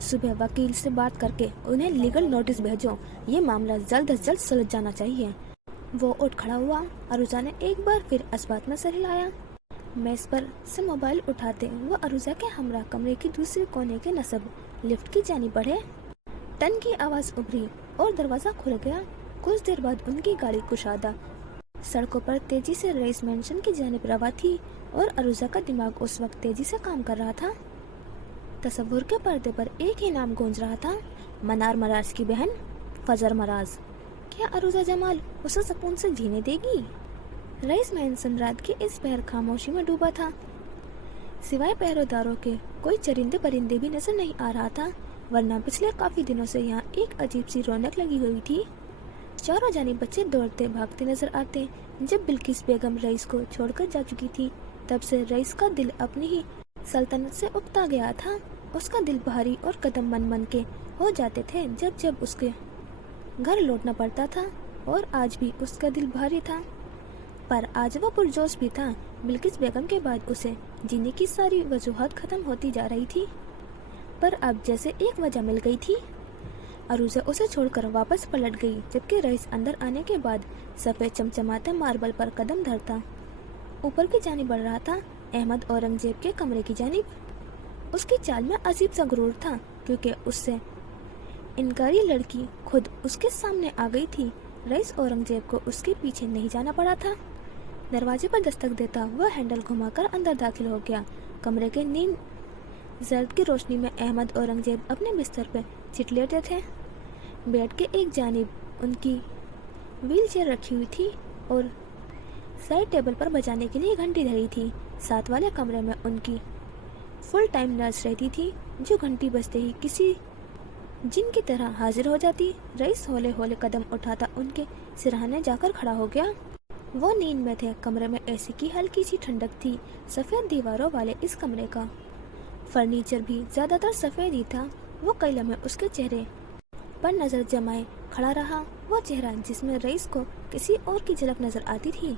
सुबह वकील से बात करके उन्हें लीगल नोटिस भेजो। ये मामला जल्द से जल्द सुलझ जाना चाहिए। वो उठ खड़ा हुआ। अरुजा ने एक बार फिर इस बात में सर हिलाया। मेज पर से मोबाइल उठाते वो अरुजा के हमरा कमरे की दूसरे कोने के नसब लिफ्ट की जानी बढ़े। टन की आवाज उभरी और दरवाजा खुल गया। कुछ देर बाद उनकी गाड़ी कुशादा सड़कों पर तेजी से रईस मेंशन की जानिब रवा थी और अरुजा का दिमाग उस वक्त तेजी से काम कर रहा था। तस्वुर के पर्दे पर एक ही नाम गूंज रहा था, मनार मराज की बहन फजर मराज। क्या अरुजा जमाल उसे सुकून से जीने देगी? रईस मेंशन रात की इस पहर खामोशी में डूबा था। सिवाय पहरेदारों के कोई चरिंदे परिंदे भी नजर नहीं आ रहा था, वरना पिछले काफी दिनों से यहाँ एक अजीब सी रौनक लगी हुई थी। चारों जानिब बच्चे दौड़ते भागते नजर आते। जब बिल्किस बेगम रईस को छोड़कर जा चुकी थी तब से रईस का दिल अपनी ही सल्तनत से उकता गया था। उसका दिल भारी और कदम मन मन के हो जाते थे जब जब उसके घर लौटना पड़ता था, और आज भी उसका दिल भारी था। पर आज वो पुरजोश भी था। बिल्किस बेगम के बाद उसे जीने की सारी वजूहात खत्म होती जा रही थी, पर अब जैसे एक वजह मिल गई थी। अरुजा उसे छोड़कर वापस पलट गई, जबकि रईस अंदर आने के बाद सफेद चमचमाते मार्बल पर कदम धरता ऊपर की जानिब बढ़ रहा था, अहमद औरंगजेब के कमरे की जानिब। उसकी चाल में अजीब सा गुरूर था, क्योंकि उससे इनकारी लड़की खुद उसके सामने आ गई थी। रईस औरंगजेब को उसके पीछे नहीं जाना पड़ा था। दरवाजे पर दस्तक देता वह हैंडल घुमाकर अंदर दाखिल हो गया। कमरे के नीम जर्द की रोशनी में अहमद औरंगजेब अपने बिस्तर पर चिट लेटे थे। बेड के एक जानिब उनकी व्हील चेयर रखी हुई थी और साइड टेबल पर बजाने के लिए घंटी धरी थी। साथ वाले कमरे में उनकी फुल टाइम नर्स रहती थी, जो घंटी बजते ही किसी जिन की तरह हाजिर हो जाती। रईस हौले हौले कदम उठाता उनके सिरहाने जाकर खड़ा हो गया। वो नींद में थे। कमरे में एसी की हल्की सी ठंडक थी। सफ़ेद दीवारों वाले इस कमरे का फर्नीचर भी ज़्यादातर सफ़ेद ही था। वो कई लम्हे उसके चेहरे पर नज़र जमाए खड़ा रहा। वो चेहरा जिसमें रईस को किसी और की झलक नज़र आती थी।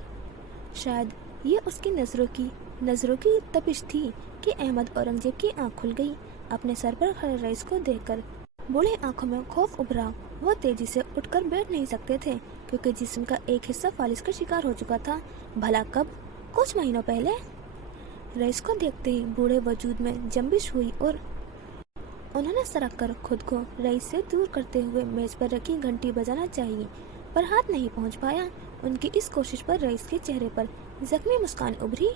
शायद ये उसकी नज़रों की तपिश थी कि अहमद औरंगजेब की आंख खुल गई। अपने सर पर खड़े रईस को देखकर बूढ़ी आंखों में खौफ उभरा। वो तेजी से उठकर बैठ नहीं सकते थे, क्योंकि जिस्म का एक हिस्सा फालिज का शिकार हो चुका था। भला कब? कुछ महीनों पहले। रईस को देखते ही बूढ़े वजूद में जंबिश हुई और उन्होंने सरक कर खुद को रईस से दूर करते हुए मेज पर रखी घंटी बजाना चाहिए, पर हाथ नहीं पहुंच पाया। उनकी इस कोशिश पर रईस के चेहरे पर जख्मी मुस्कान उभरी।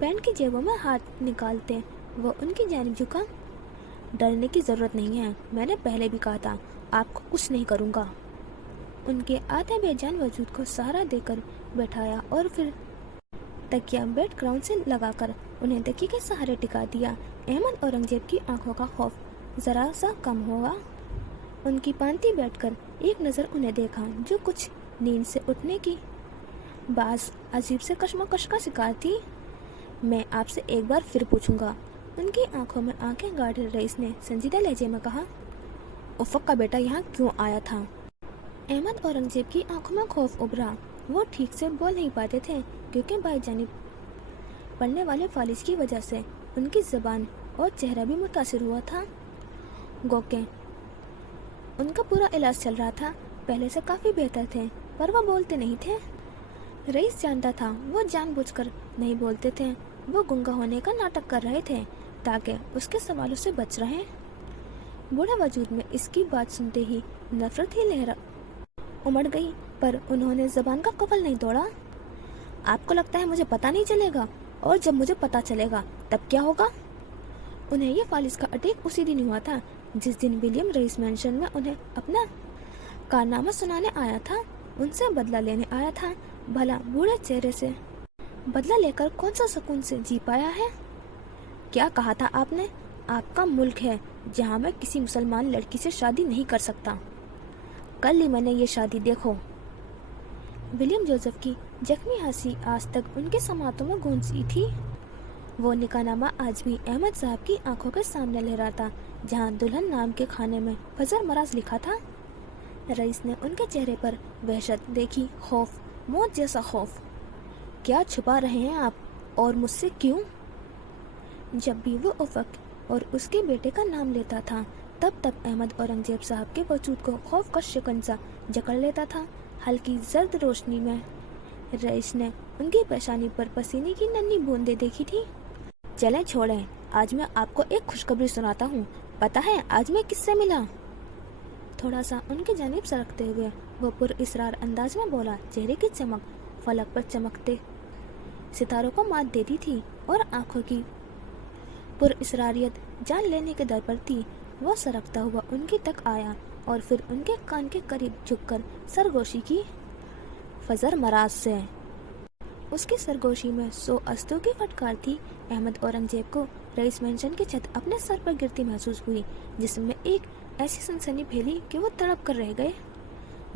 पैंट की जेबों में हाथ निकालते वो उनकी जानिब झुका। डरने की जरूरत नहीं है, मैंने पहले भी कहा था, आपको कुछ नहीं करूँगा। उनके आधे बेजान वजूद को सहारा देकर बैठाया और फिर तकिया बेड ग्राउंड से लगाकर उन्हें तकिए के सहारे टिका दिया। अहमद औरंगजेब की आंखों का खौफ जरा सा कम हुआ। उनकी पांति बैठकर एक नज़र उन्हें देखा, जो कुछ नींद से उठने की बाज अजीब से कश्मकश का शिकार थी। मैं आपसे एक बार फिर पूछूंगा। उनकी आंखों में आंखें गाड़े रईस ने संजीदा लहजे में कहा, उफक का बेटा यहाँ क्यों आया था? अहमद औरंगजेब की आंखों में खौफ उभरा। वो ठीक से बोल नहीं पाते थे, क्योंकि बाएं जानिब पड़ने वाले फालिज की वजह से उनकी ज़बान और चेहरा भी मुतासिर हुआ था। गोके उनका पूरा इलाज चल रहा था, पहले से काफ़ी बेहतर थे, पर वो बोलते नहीं थे। रईस जानता था वो जानबूझकर नहीं बोलते थे। वो गुंगा होने का नाटक कर रहे थे ताकि उसके सवालों से बच रहे। बूढ़े वजूद में इसकी बात सुनते ही नफरत ही लहरा उमड़ गई, पर उन्होंने जबान का कफल नहीं तोड़ा। आपको लगता है मुझे पता नहीं चलेगा? और जब मुझे पता चलेगा तब क्या होगा? उन्हें यह फालिज का अटैक उसी दिन हुआ था जिस दिन विलियम रईस मैंशन में उन्हें अपना कारनामा सुनाने आया था, उनसे बदला लेने आया था। भला बूढ़े चेहरे से बदला लेकर कौन सा सुकून से जी पाया है? क्या कहा था आपने? आपका मुल्क है जहाँ मैं किसी मुसलमान लड़की से शादी नहीं कर सकता। कल ही मैंने ये शादी देखो। विलियम जोसेफ की जख्मी हंसी आज तक उनके समातों में गूंजी थी। वो निकाहनामा आज भी अहमद साहब की आंखों के सामने लहराता, जहाँ दुल्हन नाम के खाने में फजर मराज लिखा था। रईस ने उनके चेहरे पर वहशत देखी, खौफ, मौत जैसा खौफ। क्या छुपा रहे हैं आप, और मुझसे क्यों? जब भी वो उफक और उसके बेटे का नाम लेता था, तब अहमद औरंगजेब साहब के वजूद को खौफ का शिकंजा जकड़ लेता था। हल्की जर्द रोशनी में रईस ने उनकी पेशानी पर पसीने की नन्ही बूंदें देखी थी। चलें छोड़ें, आज मैं आपको एक खुशखबरी सुनाता हूँ। पता है आज मैं किससे मिला? थोड़ा सा उनके जानिब सरकते हुए वो पुरइसरार अंदाज में बोला। चेहरे की चमक फलक पर चमकते सितारों को मात देती थी और आंखों की पुरइसरारियत जान लेने के दर पर थी। वो सरकता हुआ उनकी तक आया और फिर उनके कान के करीब झुककर सरगोशी की। फजर मराज से। उसकी सरगोशी में 100 अस्तों की फटकार थी। अहमद औरंगजेब को रईस मेंशन की छत अपने सर पर गिरती महसूस हुई, जिसमें एक ऐसी सनसनी फैली कि वो तड़प कर रह गए।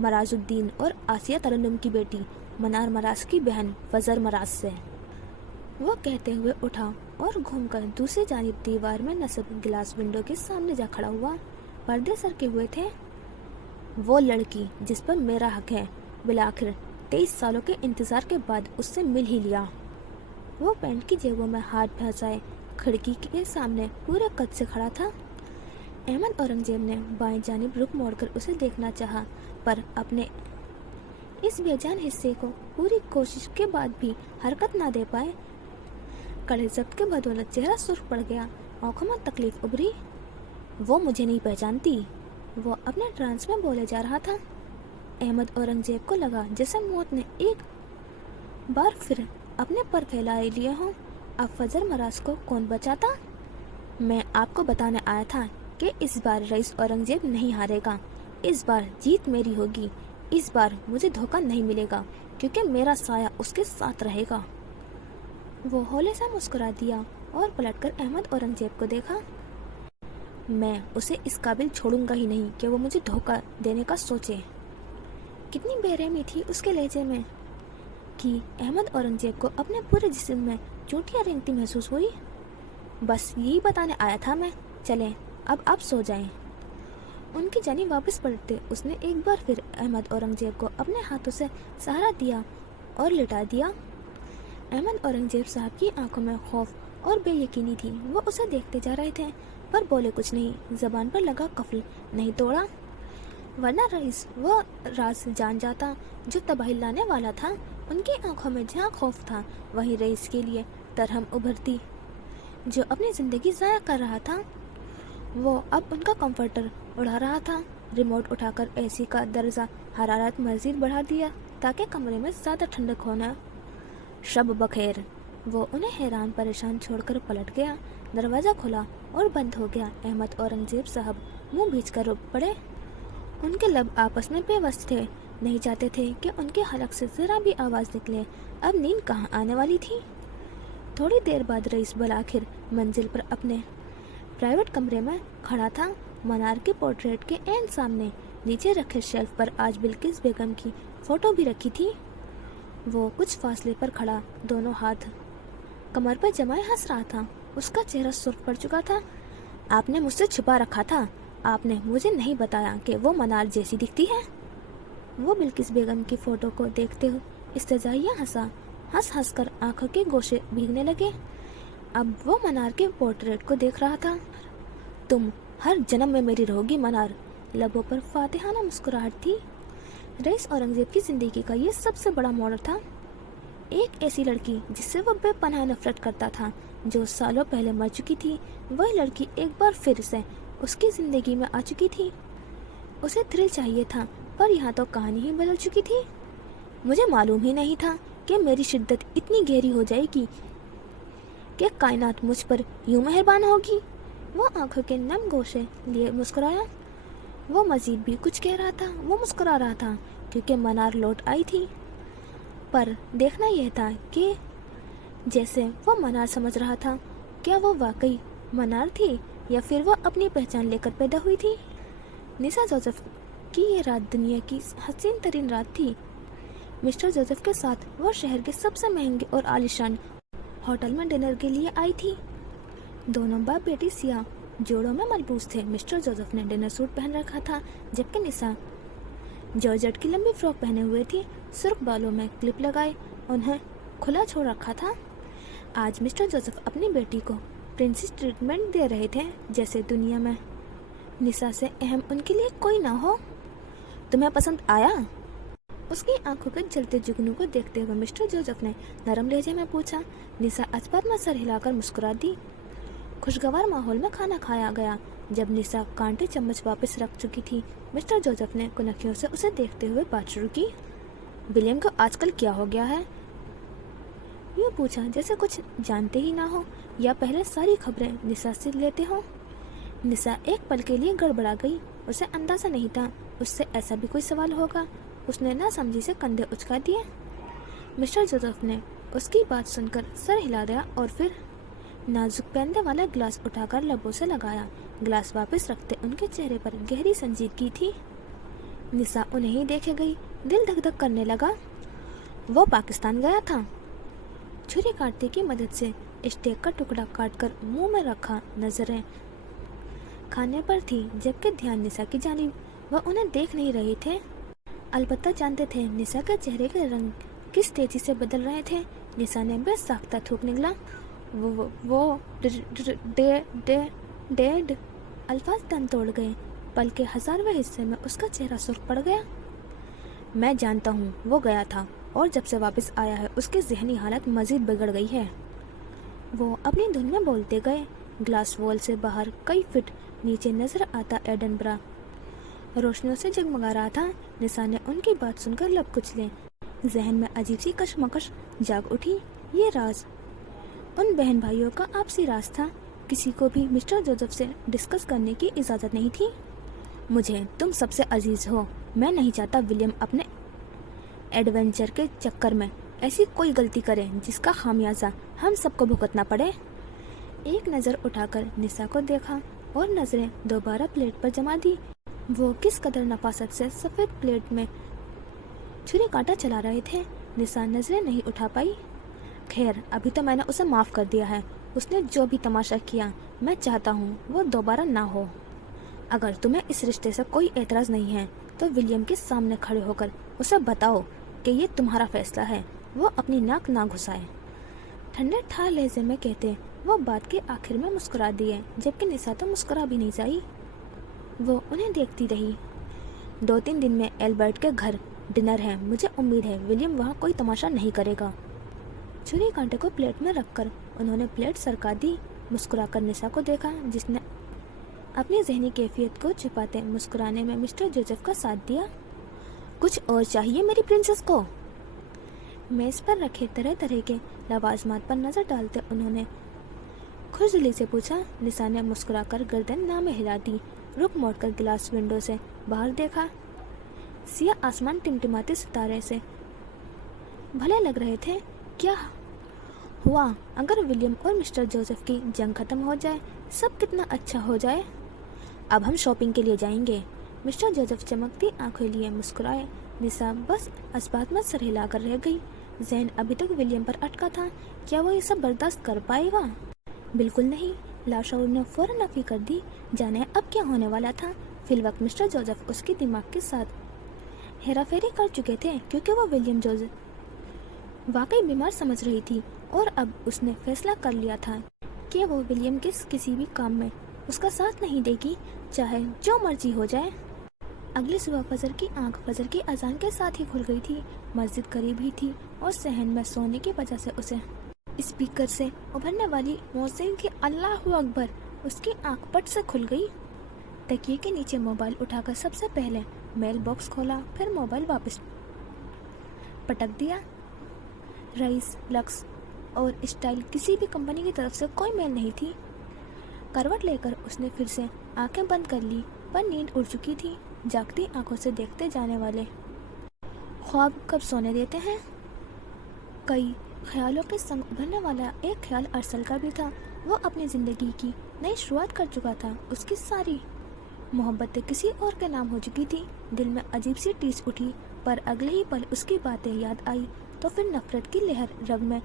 मराजुद्दीन और आसिया तरन्नुम की बेटी मनार मराज की बहन फजर मराज से। वो कहते हुए उठा और घूमकर दूसरी जानिब दीवार में नस्ब गिलास विंडो के सामने जा खड़ा हुआ। पर्दे सरके हुए थे। वो लड़की जिस पर मेरा हक है, बिलाखिर 23 सालों के इंतजार के बाद उससे मिल ही लिया। वो पैंट की जेबों में हाथ फंसाए खिड़की के सामने पूरे कद से खड़ा था। अहमद औरंगजेब ने बाएं जानिब रुख मोड़कर उसे देखना चाहा, पर अपने इस बेजान हिस्से को पूरी कोशिश के बाद भी हरकत ना दे पाए। कड़े जब्त के बदौलत चेहरा सुर्ख पड़ गया। आंखों में तकलीफ उभरी। वो मुझे नहीं पहचानती, वो अपने ट्रांस में बोले जा रहा था। अहमद औरंगजेब को लगा जैसे मौत ने एक बार फिर अपने पर फैलाए लिए हों। अब फजर मराज को कौन बचाता? मैं आपको बताने आया था कि इस बार रईस औरंगजेब नहीं हारेगा। इस बार जीत मेरी होगी। इस बार मुझे धोखा नहीं मिलेगा, क्योंकि मेरा साया उसके साथ रहेगा। वो हौले से मुस्कुरा दिया और पलटकर अहमद औरंगजेब को देखा। मैं उसे इस काबिल छोड़ूंगा ही नहीं कि वो मुझे धोखा देने का सोचे। कितनी बेरहमी थी उसके लहजे में कि अहमद औरंगजेब को अपने पूरे जिस्म में चोटियां रेंगती महसूस हुई। बस यही बताने आया था मैं। चलें, अब आप सो जाएं। उनकी जानिब वापस पलटते उसने एक बार फिर अहमद औरंगजेब को अपने हाथों से सहारा दिया और लिटा दिया। अहमद औरंगजेब साहब की आंखों में खौफ और बेयकीनी थी। वो उसे देखते जा रहे थे पर बोले कुछ नहीं। जबान पर लगा कफल नहीं तोड़ा, वरना रईस वो राज जान जाता जो तबाही लाने वाला था। उनकी आंखों में जहाँ खौफ था वहीं रईस के लिए तरहम उभरती, जो अपनी जिंदगी ज़ाया कर रहा था। वो अब उनका कंफर्टर उड़ा रहा था। रिमोट उठाकर एसी का दर्जा हरारत मजीद बढ़ा दिया ताकि कमरे में ज़्यादा ठंडक होना। शब बखेर। वो उन्हें हैरान परेशान छोड़कर पलट गया। दरवाज़ा खुला और बंद हो गया। अहमद औरंगजेब साहब मुंह भींच कर रुक पड़े। उनके लब आपस में बेबस थे, नहीं चाहते थे कि उनके हलक से ज़रा भी आवाज़ निकले। अब नींद कहाँ आने वाली थी। थोड़ी देर बाद रईस बल आखिर मंजिल पर अपने प्राइवेट कमरे में खड़ा था। मनार के पोर्ट्रेट के एन सामने नीचे रखे शेल्फ पर आज बिल्किस बेगम की फ़ोटो भी रखी थी। वो कुछ फासले पर खड़ा, दोनों हाथ कमर पर जमाए हंस रहा था। उसका चेहरा सुर्ख पड़ चुका था। आपने मुझसे छुपा रखा था, आपने मुझे नहीं बताया कि वो मनार जैसी दिखती है। वो बिल्किस बेगम की फ़ोटो को देखते हुए इस्तेजाहिया हंसा। हंस हंस कर आंखों के गोशे भीगने लगे। अब वो मनार के पोर्ट्रेट को देख रहा था। तुम हर जन्म में मेरी रहोगी मनार। लबों पर फातिहाना मुस्कुराहट थी। रईस औरंगजेब की जिंदगी का ये सबसे बड़ा मॉडल था। एक ऐसी लड़की जिससे वो बेपनाह नफरत करता था, जो सालों पहले मर चुकी थी, वही लड़की एक बार फिर से उसकी जिंदगी में आ चुकी थी। उसे थ्रिल चाहिए था, पर यहाँ तो कहानी ही बदल चुकी थी। मुझे मालूम ही नहीं था कि मेरी शिद्दत इतनी गहरी हो जाएगी कि कायनात मुझ पर यूं मेहरबान होगी। वो आंखों के नम गोशे लिए मुस्कुराया। वो मजीद भी कुछ कह रहा था। वो मुस्कुरा रहा था क्योंकि मनार लौट आई थी। पर देखना यह था कि जैसे वो मनार समझ रहा था, क्या वो वाकई मनार थी या फिर वो अपनी पहचान लेकर पैदा हुई थी। निशा जोसेफ की ये रात दुनिया की हसीन तरीन रात थी। मिस्टर जोसेफ के साथ वो शहर के सबसे महंगे और आलीशान होटल में डिनर के लिए आई थी। दोनों बाप बेटी सिया जोड़ों में मलबूस थे। मिस्टर जोसेफ ने डिनर सूट पहन रखा था, जबकि निशा जॉर्जेट की लंबी फ्रॉक पहने हुए थी। सुर्ख बालों में क्लिप लगाए उन्हें खुला छोड़ रखा था। आज मिस्टर जोसेफ अपनी बेटी को प्रिंसेस ट्रीटमेंट दे रहे थे, जैसे दुनिया में निशा से अहम उनके लिए कोई ना हो। तुम्हें पसंद आया? उसकी आंखों के जलते जुगनू को देखते हुए मिस्टर जोसेफ ने नरम लहजे में पूछा। निशा अस्पताल में सर हिलाकर मुस्कुरा दी। खुशगवार माहौल में खाना खाया गया। जब निशा कांटे चम्मच वापस रख चुकी थी, मिस्टर जोसेफ ने कुनखियों से उसे देखते हुए बात शुरू की। विलियम को आजकल क्या हो गया है? यूँ पूछा जैसे कुछ जानते ही ना हो या पहले सारी खबरें निशा से लेते हो। निशा एक पल के लिए गड़बड़ा गई। उसे अंदाजा नहीं था उससे ऐसा भी कोई सवाल होगा। उसने ना समझी से कंधे उचका दिए। मिस्टर जोसेफ ने उसकी बात सुनकर सर हिला दिया और फिर नाजुक पहनने वाला ग्लास उठाकर लबों से लगाया। ग्लास वापस रखते उनके चेहरे पर गहरी संजीदगी थी। निशा उन्हें ही देखे गई। दिल धक धक करने लगा। वो पाकिस्तान गया था। छुरी काटने की मदद से स्टेक का टुकड़ा काटकर मुंह में रखा। नजरें खाने पर थी, जबकि ध्यान निशा की जानिब। वह उन्हें देख नहीं रहे थे, अलबत्ता जानते थे निशा के चेहरे के रंग किस तेजी से बदल रहे थे। निशा ने बेसाख्ता थूक निकला। वो डेड। अल्फाज दम तोड़ गए। पल के हजारवें हिस्से में उसका चेहरा सुर्ख पड़ गया। मैं जानता हूँ वो गया था, और जब से वापस आया है उसकी जहनी हालत मजीद बिगड़ गई है। वो अपनी धुन में बोलते गए। ग्लास वॉल से बाहर कई फीट नीचे नजर आता एडनबरा रोशनियों से जगमगा रहा था। निशा ने उनकी बात सुनकर लब कुचले। जहन में अजीब सी कशमकश जाग उठी। ये राज उन बहन भाइयों का आपसी राज था। किसी को भी मिस्टर जोसेफ से डिस्कस करने की इजाज़त नहीं थी। मुझे तुम सबसे अजीज हो। मैं नहीं चाहता विलियम अपने एडवेंचर के चक्कर में ऐसी कोई गलती करे जिसका खामियाजा हम सबको भुगतना पड़े। एक नज़र उठाकर निशा को देखा और नज़रें दोबारा प्लेट पर जमा दी। वो किस कदर नफासत से सफ़ेद प्लेट में छुरी कांटा चला रहे थे। निशा नजरें नहीं उठा पाई। खैर, अभी तो मैंने उसे माफ़ कर दिया है। उसने जो भी तमाशा किया, मैं चाहता हूँ वो दोबारा ना हो। अगर तुम्हें इस रिश्ते से कोई एतराज़ नहीं है तो विलियम के सामने खड़े होकर उसे बताओ कि ये तुम्हारा फैसला है। वो अपनी नाक ना घुसाए। ठंडे ठार लहजे में कहते वो बात के आखिर में मुस्कुरा दिए, जबकि निशा तो मुस्कुरा भी नहीं जाई। वो उन्हें देखती रही। 2-3 दिन में एल्बर्ट के घर डिनर है। मुझे उम्मीद है विलियम वहाँ कोई तमाशा नहीं करेगा। छुरी कांटे को प्लेट में रखकर उन्होंने प्लेट सरका दी। मुस्कुराकर निशा को देखा, जिसने अपनी जहनी कैफियत को छिपाते मुस्कुराने में मिस्टर जोसेफ का साथ दिया। कुछ और चाहिए मेरी प्रिंसेस को? मेज पर रखे तरह तरह के लवाजमात पर नजर डालते उन्होंने खुजली से पूछा। निशा ने मुस्कुराकर गर्दन ना में हिला दी। रुक मोड़कर गिलास विंडो से बाहर देखा। सियाह आसमान टिमटिमाते सितारे से भले लग रहे थे। क्या हुआ अगर विलियम और मिस्टर जोसेफ की जंग खत्म हो जाए? सब कितना अच्छा हो जाए। अब हम शॉपिंग के लिए जाएंगे। मिस्टर जोसेफ चमकती आंखें लिए मुस्कुराए। निशा बस इस बात में सर हिलाकर रह गई। जहन अभी तक विलियम पर अटका था। क्या वो ये सब बर्दाश्त कर पाएगा? बिल्कुल नहीं। लाशौर ने फौरन नफी कर दी। जाने अब क्या होने वाला था। फिलवक्त मिस्टर जोसेफ उसके दिमाग के साथ हेराफेरी कर चुके थे, क्योंकि वो विलियम जोसेफ वाकई बीमार समझ रही थी और अब उसने फैसला कर लिया था कि वो विलियम के किसी भी काम में उसका साथ नहीं देगी, चाहे जो मर्जी हो जाए। अगली सुबह फजर की आंख फजर की अजान के साथ ही खुल गई थी। मस्जिद करीब ही थी और सहन में सोने की वजह से उसे स्पीकर से उभरने वाली मौज़ीन की अल्लाहु अकबर उसकी आंख पट से खुल गई। तकिए के नीचे मोबाइल उठाकर सबसे पहले मेल बॉक्स खोला, फिर मोबाइल वापस पटक दिया। रईस, लक्स और स्टाइल किसी भी कंपनी की तरफ से कोई मेल नहीं थी। करवट लेकर उसने फिर से आंखें बंद कर ली, पर नींद उड़ चुकी थी। जागती आंखों से देखते जाने वाले ख्वाब कब सोने देते हैं। कई ख्यालों के संग उभरने वाला एक ख्याल अरसल का भी था। वो अपनी ज़िंदगी की नई शुरुआत कर चुका था। उसकी सारी मोहब्बतें किसी और के नाम हो चुकी थी। दिल में अजीब सी टीस उठी, पर अगले ही पल उसकी बातें याद आई तो फिर नफरत की लहर रग में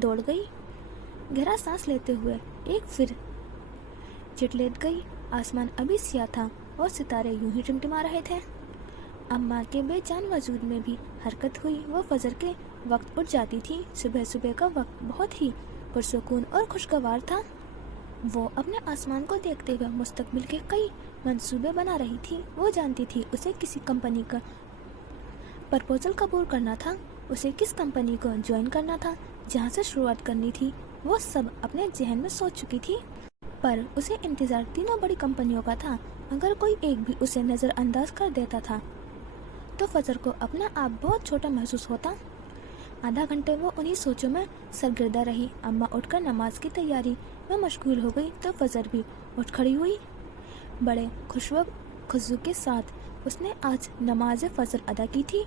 दौड़ गई। गहरा सांस लेते हुए एक फिर चिटलेट गई। आसमान अभी सिया था और सितारे यूं ही टिमटिमा रहे थे। अम्मा के बेजान वजूद में भी हरकत हुई। वो फजर के वक्त उठ जाती थी। सुबह सुबह का वक्त बहुत ही पुरसुकून और खुशगवार था। वो अपने आसमान को देखते हुए मुस्तकबिल के कई मंसूबे बना रही थी। वो जानती थी उसे किसी कंपनी का प्रपोजल कबूल करना था, उसे किस कंपनी को ज्वाइन करना था, जहाँ से शुरुआत करनी थी। वो सब अपने जहन में सोच चुकी थी, पर उसे इंतज़ार तीनों बड़ी कंपनियों का था। अगर कोई एक भी उसे नज़रअंदाज कर देता था तो फजर को अपना आप बहुत छोटा महसूस होता। आधा घंटे वो उन्हीं सोचों में सरगर्दा रही। अम्मा उठकर नमाज की तैयारी में मशगूल हो गई तो फजर भी उठ खड़ी हुई। बड़े खुशू के साथ उसने आज नमाज फजर अदा की थी।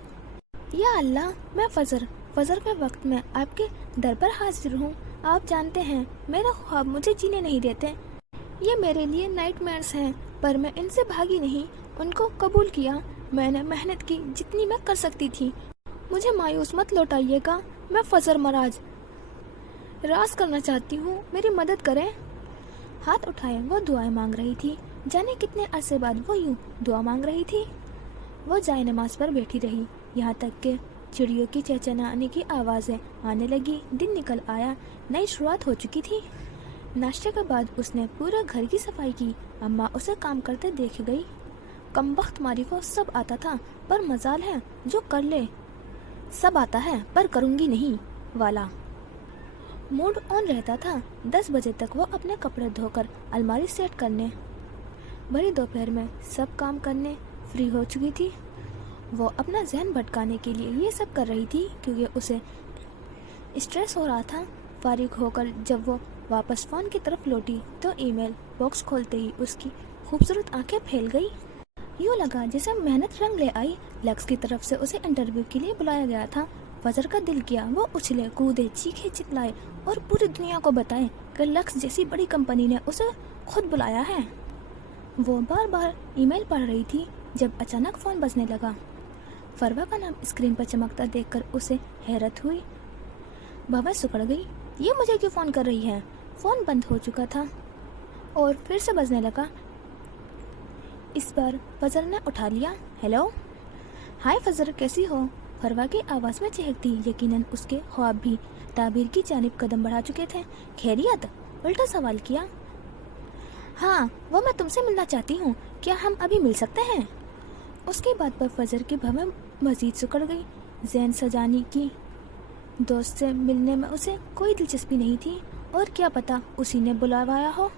या अल्लाह, मैं फजर के वक्त में आपके दर पर हाजिर हूँ। आप जानते हैं मेरे ख्वाब मुझे जीने नहीं देते। ये मेरे लिए नाइटमेयर्स हैं, पर मैं इनसे भागी नहीं, उनको कबूल किया। मैंने मेहनत की जितनी मैं कर सकती थी। मुझे मायूस मत लौटाइएगा। मैं फजर मराज राज करना चाहती हूँ, मेरी मदद करें। हाथ उठाए वो दुआएं मांग रही थी। जाने कितने अरसे बाद वो यूं दुआ मांग रही थी। वो जाए नमाज पर बैठी रही, यहाँ तक कि चिड़ियों की चहचहाने की आवाज़ें आने लगी। दिन निकल आया, नई शुरुआत हो चुकी थी। नाश्ते के बाद उसने पूरे घर की सफाई की। अम्मा उसे काम करते देख गई। कमबख्त मारी को सब आता था, पर मजाल है जो कर ले। सब आता है पर करूँगी नहीं वाला। मूड ऑन रहता था। 10 बजे तक वो अपने कपड़े धोकर अलमारी सेट करने, भरी दोपहर में सब काम करने फ्री हो चुकी थी। वो अपना जहन भटकाने के लिए ये सब कर रही थी क्योंकि उसे स्ट्रेस हो रहा था। फारिग होकर जब वो वापस फ़ोन की तरफ लौटी तो ईमेल बॉक्स खोलते ही उसकी खूबसूरत आंखें फैल गई। यूँ लगा जैसे मेहनत रंग ले आई। लक्स की तरफ से उसे इंटरव्यू के लिए बुलाया गया था। फजर का दिल किया वो उछले कूदे चीखे चिल्लाए और पूरी दुनिया को बताए कि लक्स जैसी बड़ी कंपनी ने उसे खुद बुलाया है। वो बार बार ईमेल पढ़ रही थी जब अचानक फ़ोन बजने लगा। फरवा का नाम स्क्रीन पर चमकता देखकर उसे हैरत हुई। भवें सिकुड़ गई। ये मुझे क्यों फ़ोन कर रही है? फ़ोन बंद हो चुका था और फिर से बजने लगा। इस बार फजर ने उठा लिया। हेलो। हाय फजर, कैसी हो? फरवा की आवाज़ में चहक थी। यकीनन उसके ख्वाब भी ताबीर की जानिब कदम बढ़ा चुके थे। खैरियत? उल्टा सवाल किया। हाँ, वो मैं तुमसे मिलना चाहती हूँ। क्या हम अभी मिल सकते हैं? उसकी बात पर फजर की भवें मजीद सिकुड़ गई। जैन सजानी की दोस्त से मिलने में उसे कोई दिलचस्पी नहीं थी और क्या पता उसी ने बुलावाया हो,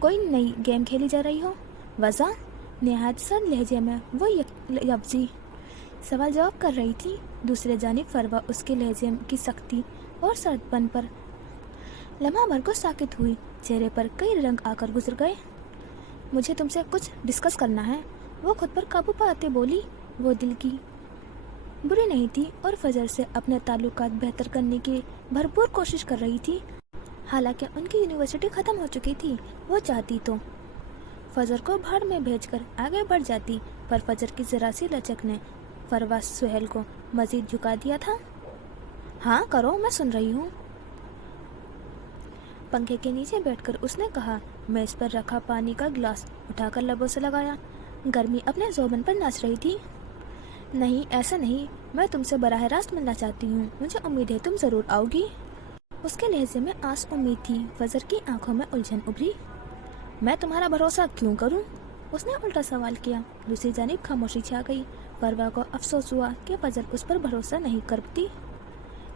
कोई नई गेम खेली जा रही हो। वजह? निहायत सर लहजे में वो लफ्जी सवाल जवाब कर रही थी। दूसरे जानिब फरवा उसके लहजे की सख्ती और सर्दपन पर लम्हा भर को साकित हुई। चेहरे पर कई रंग आकर गुजर गए। मुझे तुमसे कुछ डिस्कस करना है, वो खुद पर काबू पाते बोली। वो दिल की बुरी नहीं थी और फजर से अपने ताल्लुकात बेहतर करने की भरपूर कोशिश कर रही थी। हालांकि उनकी यूनिवर्सिटी ख़त्म हो चुकी थी। वो चाहती तो फजर को भाड़ में भेजकर आगे बढ़ जाती, पर फजर की ज़रा सी लचक ने फरवा सुहेल को मजीद झुका दिया था। हाँ करो, मैं सुन रही हूँ। पंखे के नीचे बैठकर उसने कहा। मेज़ पर रखा पानी का गिलास उठाकर लबों से लगाया। गर्मी अपने ज़ोबन पर नाच रही थी। नहीं, ऐसा नहीं, मैं तुमसे बराह रास्त मिलना चाहती हूँ। मुझे उम्मीद है तुम ज़रूर आओगी। उसके लहजे में आस उम्मीद थी। फजर की आंखों में उलझन उभरी। मैं तुम्हारा भरोसा क्यों करूं? उसने उल्टा सवाल किया। दूसरी जानिब खामोशी छा गई। फरवा को अफसोस हुआ कि फजर उस पर भरोसा नहीं करती।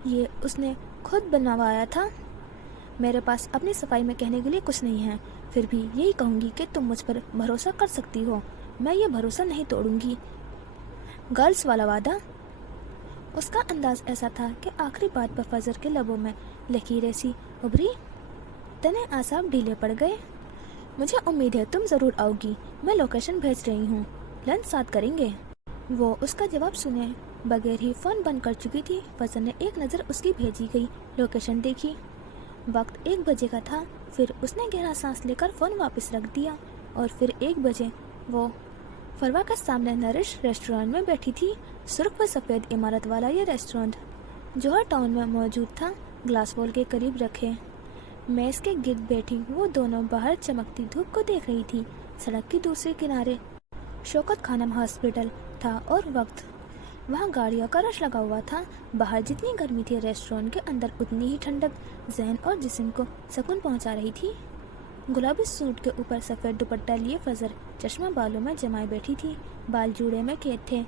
ये उसने खुद बनवाया था। मेरे पास अपनी सफाई में कहने के लिए कुछ नहीं है, फिर भी यही कहूँगी कि तुम मुझ पर भरोसा कर सकती हो। मैं ये भरोसा नहीं तोड़ूंगी। गर्ल्स वाला वादा? उसका अंदाज ऐसा था कि आखिरी बात पर फजर के लबों में लकीरें सी उभरी। तने आसाब ढीले पड़ गए। मुझे उम्मीद है तुम ज़रूर आओगी। मैं लोकेशन भेज रही हूँ, लंच साथ करेंगे। वो उसका जवाब सुने बगैर ही फ़ोन बंद कर चुकी थी। फजर ने एक नज़र उसकी भेजी गई लोकेशन देखी। वक्त 1 बजे का था। फिर उसने गहरा सांस लेकर फ़ोन वापस रख दिया और फिर 1 बजे वो फरवा के सामने नरिश रेस्टोरेंट में बैठी थी। सुर्ख व सफ़ेद इमारत वाला ये रेस्टोरेंट जोहर टाउन में मौजूद था। ग्लास वॉल के करीब रखे मेज़ के गिर्द बैठी वो दोनों बाहर चमकती धूप को देख रही थी। सड़क के दूसरे किनारे शौकत खानम हॉस्पिटल था और वक्त वहाँ गाड़ियों का रश लगा हुआ था। बाहर जितनी गर्मी थी रेस्टोरेंट के अंदर उतनी ही ठंडक जहन और जिस्म को सुकून पहुँचा रही थी। गुलाबी सूट के ऊपर सफ़ेद दुपट्टा लिए फजर चश्मा बालों में जमाए बैठी थी। बाल जूड़े में कैद थे,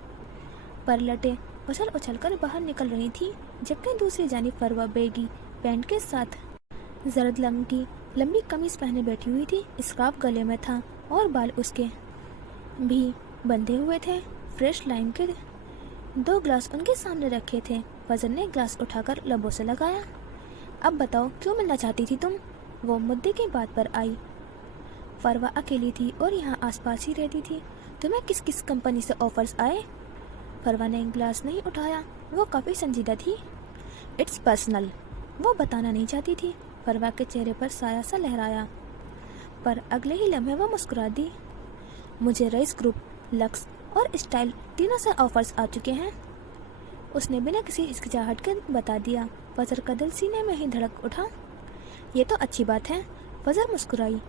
पर लटे उछल उछल कर बाहर निकल रही थी, जबकि दूसरी जानिब फरवा बेगी पैंट के साथ जर्द रंग की लंबी कमीज पहने बैठी हुई थी। स्कार्फ गले में था और बाल उसके भी बंधे हुए थे। फ्रेश लाइम के 2 ग्लास उनके सामने रखे थे। फजर ने ग्लास उठाकर लबों से लगाया। अब बताओ क्यों मिलना चाहती थी तुम? वो मुद्दे की बात पर आई। फरवा अकेली थी और यहाँ आसपास ही रहती थी। तुम्हें किस किस कंपनी से ऑफर्स आए? फरवा ने ग्लास नहीं उठाया। वो काफ़ी संजीदा थी। इट्स पर्सनल, वो बताना नहीं चाहती थी। फरवा के चेहरे पर साया सा लहराया, पर अगले ही लम्हे वो मुस्कुरा दी। मुझे रईस ग्रुप, लक्स और स्टाइल तीनों से ऑफर्स आ चुके हैं, उसने बिना किसी हिचकिचाहट के बता दिया। फजर का दिल सीने में ही धड़क उठा। ये तो अच्छी बात है, फजर मुस्कुराई।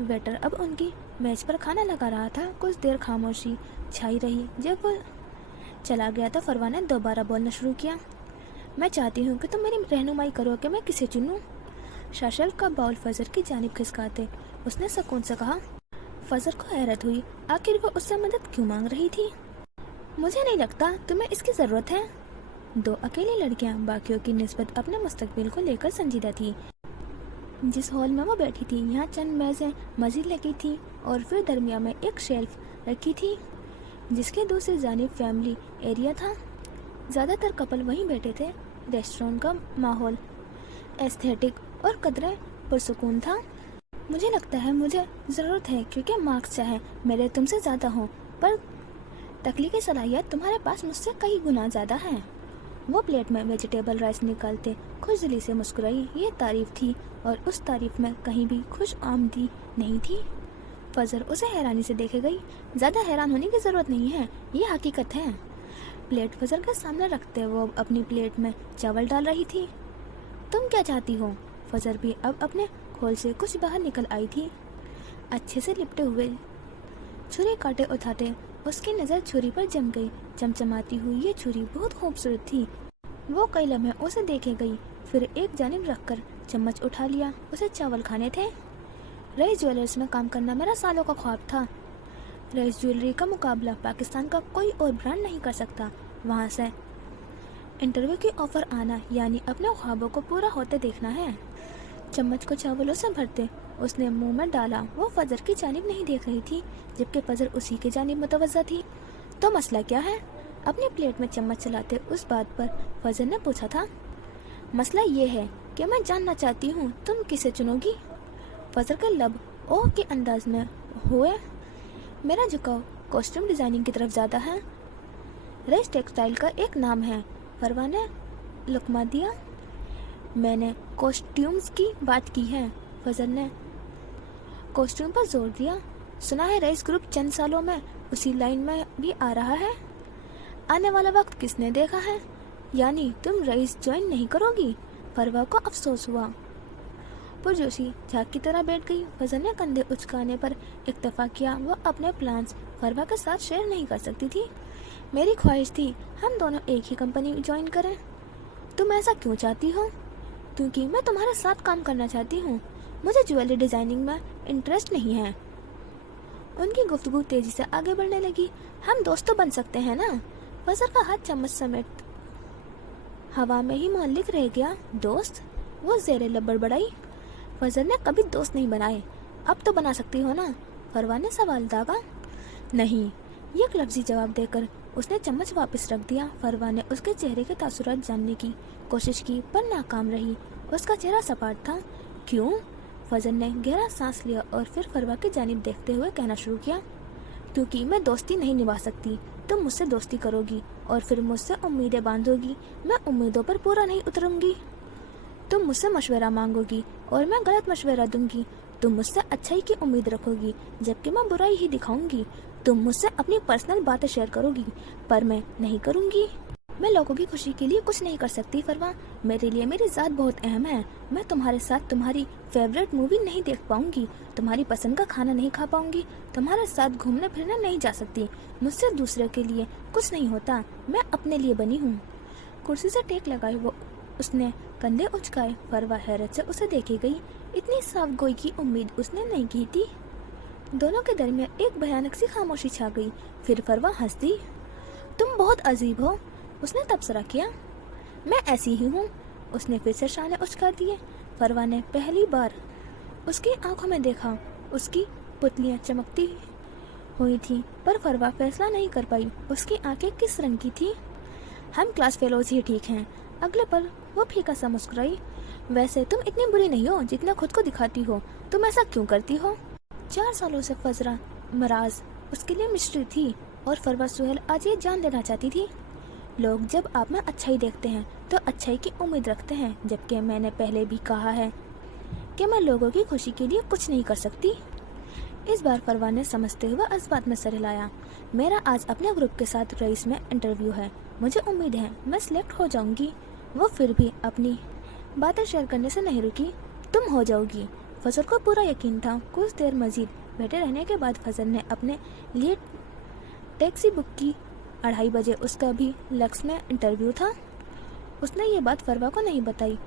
वेटर अब उनकी मेज पर खाना लगा रहा था। कुछ देर खामोशी छाई रही। जब वो चला गया तो फरवा ने दोबारा बोलना शुरू किया। मैं चाहती हूँ कि तुम मेरी रहनुमाई करो कि मैं किसे चुनूँ। शाशल का बाउल फजर की जानिब खिसकाते उसने सुकून से कहा। फजर को हैरत हुई, आखिर वो उससे मदद क्यों मांग रही थी? मुझे नहीं लगता तुम्हें इसकी ज़रूरत है। दो अकेली लड़कियां बाकियों की निस्बत अपने मुस्तकबिल को लेकर संजीदा थी। जिस हॉल में वो बैठी थी यहाँ चंद मेज़ें मजीद लगी थी और फिर दरमियान में एक शेल्फ रखी थी जिसके दूसरी जानिब फैमिली एरिया था। ज़्यादातर कपल वहीं बैठे थे। रेस्टोरेंट का माहौल एस्थेटिक और कदरे पुरसुकून था। मुझे लगता है मुझे ज़रूरत है क्योंकि मार्क्स चाहे मेरे तुमसे ज़्यादा हों पर तख्लीकी सलाहियत तुम्हारे पास मुझसे कई गुना ज़्यादा है। वो प्लेट में वेजिटेबल राइस निकालते खुश दिली से मुस्कुराई। ये तारीफ थी और उस तारीफ में कहीं भी खुश आमदी नहीं थी। फजर उसे हैरानी से देखे गई। ज़्यादा हैरान होने की ज़रूरत नहीं है, ये हकीकत है। प्लेट फजर के सामने रखते वो अपनी प्लेट में चावल डाल रही थी। तुम क्या चाहती हो? फजर भी अब अपने खोल से कुछ बाहर निकल आई थी। अच्छे से लिपटे हुए छुरी काटे उठाते उसकी नज़र छुरी पर जम गई। चमचमाती हुई ये छुरी बहुत खूबसूरत थी। वो कई लम्हे उसे देखे गई, फिर एक जानिब रखकर चम्मच उठा लिया। उसे चावल खाने थे। रईस ज्वेलर्स में काम करना मेरा सालों का ख्वाब था। रईस ज्वेलरी का मुकाबला पाकिस्तान का कोई और ब्रांड नहीं कर सकता। वहाँ से इंटरव्यू की ऑफर आना यानी अपने ख्वाबों को पूरा होते देखना है। चम्मच को चावलों से भरते उसने मुंह में डाला। वो फजर की जानिब नहीं देख रही थी जबकि फजर उसी की जानिब मुतवज्जा थी। तो मसला क्या है? अपनी प्लेट में चम्मच चलाते उस बात पर फजर ने पूछा था। मसला ये है कि मैं जानना चाहती हूँ तुम किसे चुनोगी। फजर के लब ओह के अंदाज में हुए। मेरा झुकाव कॉस्ट्यूम डिजाइनिंग की तरफ ज़्यादा है। रईस टेक्सटाइल का एक नाम है। फरवा ने लुकमा दिया। मैंने कॉस्ट्यूम्स की बात की है। फजर ने कॉस्ट्यूम पर जोर दिया। सुना है रईस ग्रुप चंद सालों में उसी लाइन में भी आ रहा है। आने वाला वक्त किसने देखा है? यानी तुम रईस ज्वाइन नहीं करोगी? फरवा को अफसोस हुआ। पुरजोशी झाग की तरह बैठ गई। फजर ने कंधे उचकाने पर इक्तफा किया। वो अपने प्लान्स फरवा के साथ शेयर नहीं कर सकती थी। मेरी ख्वाहिश थी हम दोनों एक ही कंपनी ज्वाइन करें। तुम ऐसा क्यों चाहती हो? क्योंकि मैं तुम्हारे साथ काम करना चाहती हूँ। मुझे ज्वेलरी डिजाइनिंग में इंटरेस्ट नहीं है। उनकी गुफ्तगू तेजी से आगे बढ़ने लगी। हम दोस्त तो बन सकते हैं ना? फजर का हाथ चम्मच समेट हवा में ही मुअल्लिक रह गया। दोस्त? वो ज़ेरे लब बड़बड़ाई। फजर ने कभी दोस्त नहीं बनाए, अब तो बना सकती हो ना? फरवा ने सवाल दागा। नहीं, एक लफ्जी जवाब देकर उसने चम्मच वापस रख दिया। फरवा ने उसके चेहरे के तासुरात जानने की कोशिश की पर नाकाम रही। उसका चेहरा सपाट था। क्यों? फजर ने गहरा सांस लिया और फिर फरवा की जानिब देखते हुए कहना शुरू किया। क्योंकि मैं दोस्ती नहीं निभा सकती। तुम मुझसे दोस्ती करोगी और फिर मुझसे उम्मीदें बांधोगी। मैं उम्मीदों पर पूरा नहीं उतरूंगी। तुम मुझसे मशवरा मांगोगी और मैं गलत मशवरा दूंगी। तुम मुझसे अच्छाई की उम्मीद रखोगी जबकि मैं बुराई ही दिखाऊंगी। तुम मुझसे अपनी पर्सनल बातें शेयर करोगी पर मैं नहीं करूंगी। मैं लोगों की खुशी के लिए कुछ नहीं कर सकती फरवा। मेरे लिए मेरी ज़ात बहुत अहम है। मैं तुम्हारे साथ तुम्हारी फेवरेट मूवी नहीं देख पाऊंगी, तुम्हारी पसंद का खाना नहीं खा पाऊंगी, तुम्हारे साथ घूमने फिरने नहीं जा सकती। मुझसे दूसरे के लिए कुछ नहीं होता। मैं अपने लिए बनी हूँ। कुर्सी से टेक लगाई वो उसने कंधे उचकाए। फरवा हैरत से उसे देखे गई। इतनी साफ गोई की उम्मीद उसने नहीं की थी। दोनों के दरमियान एक भयानक सी खामोशी छा गई। फिर फरवा हंस दी। तुम बहुत अजीब हो, उसने तबसरा किया। मैं ऐसी ही हूँ। उसने फिर से शाने उचका दिए। फरवा ने पहली बार उसकी आंखों में देखा। उसकी पुतलियाँ चमकती हुई थी पर फरवा फैसला नहीं कर पाई उसकी आंखें किस रंग की थी। हम क्लास फेलोज ही ठीक हैं। अगले पल वो फीका सा मुस्कुराई। वैसे तुम इतनी बुरी नहीं हो जितना खुद को दिखाती हो। तुम ऐसा क्यों करती हो? 4 सालों से फजरा मराज उसके लिए मिस्ट्री थी और फरवा सुहेल आज ये जान लेना चाहती थी। लोग जब आप में अच्छाई देखते हैं तो अच्छाई की उम्मीद रखते हैं, जबकि मैंने पहले भी कहा है कि मैं लोगों की खुशी के लिए कुछ नहीं कर सकती। इस बार फरवा ने समझते हुए इस बात में सर हिलाया। मेरा आज अपने ग्रुप के साथ रईस में इंटरव्यू है। मुझे उम्मीद है मैं सिलेक्ट हो जाऊंगी। वो फिर भी अपनी बातें शेयर करने से नहीं रुकी। तुम हो जाओगी। फजर को पूरा यकीन था। कुछ देर मजीद बैठे रहने के बाद फजर ने अपने लिए टैक्सी बुक की। 2:30 बजे उसका भी लक्स में इंटरव्यू था। उसने ये बात फरवा को नहीं बताई।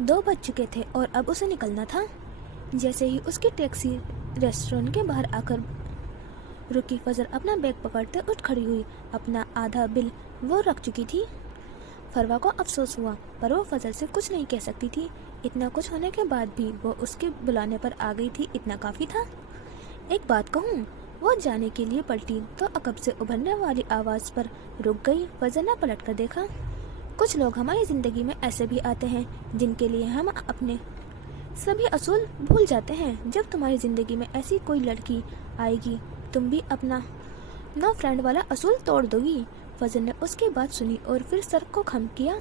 2 बज चुके थे और अब उसे निकलना था। जैसे ही उसकी टैक्सी रेस्टोरेंट के बाहर आकर रुकी, फजर अपना बैग पकड़ते उठ खड़ी हुई। अपना आधा बिल वो रख चुकी थी। फरवा को अफसोस हुआ, पर वो फजल से कुछ नहीं कह सकती थी। इतना कुछ होने के बाद भी वो उसके बुलाने पर आ गई थी, इतना काफी था। एक बात कहूँ, वो जाने के लिए पलटी तो अकब से उभरने वाली आवाज पर रुक गई। फजल ने पलट कर देखा। कुछ लोग हमारी जिंदगी में ऐसे भी आते हैं जिनके लिए हम अपने सभी असूल भूल जाते हैं। जब तुम्हारी जिंदगी में ऐसी कोई लड़की आएगी, तुम भी अपना नो फ्रेंड वाला असूल तोड़ दोगी। फजल ने उसकी बात सुनी और फिर सर को खम किया।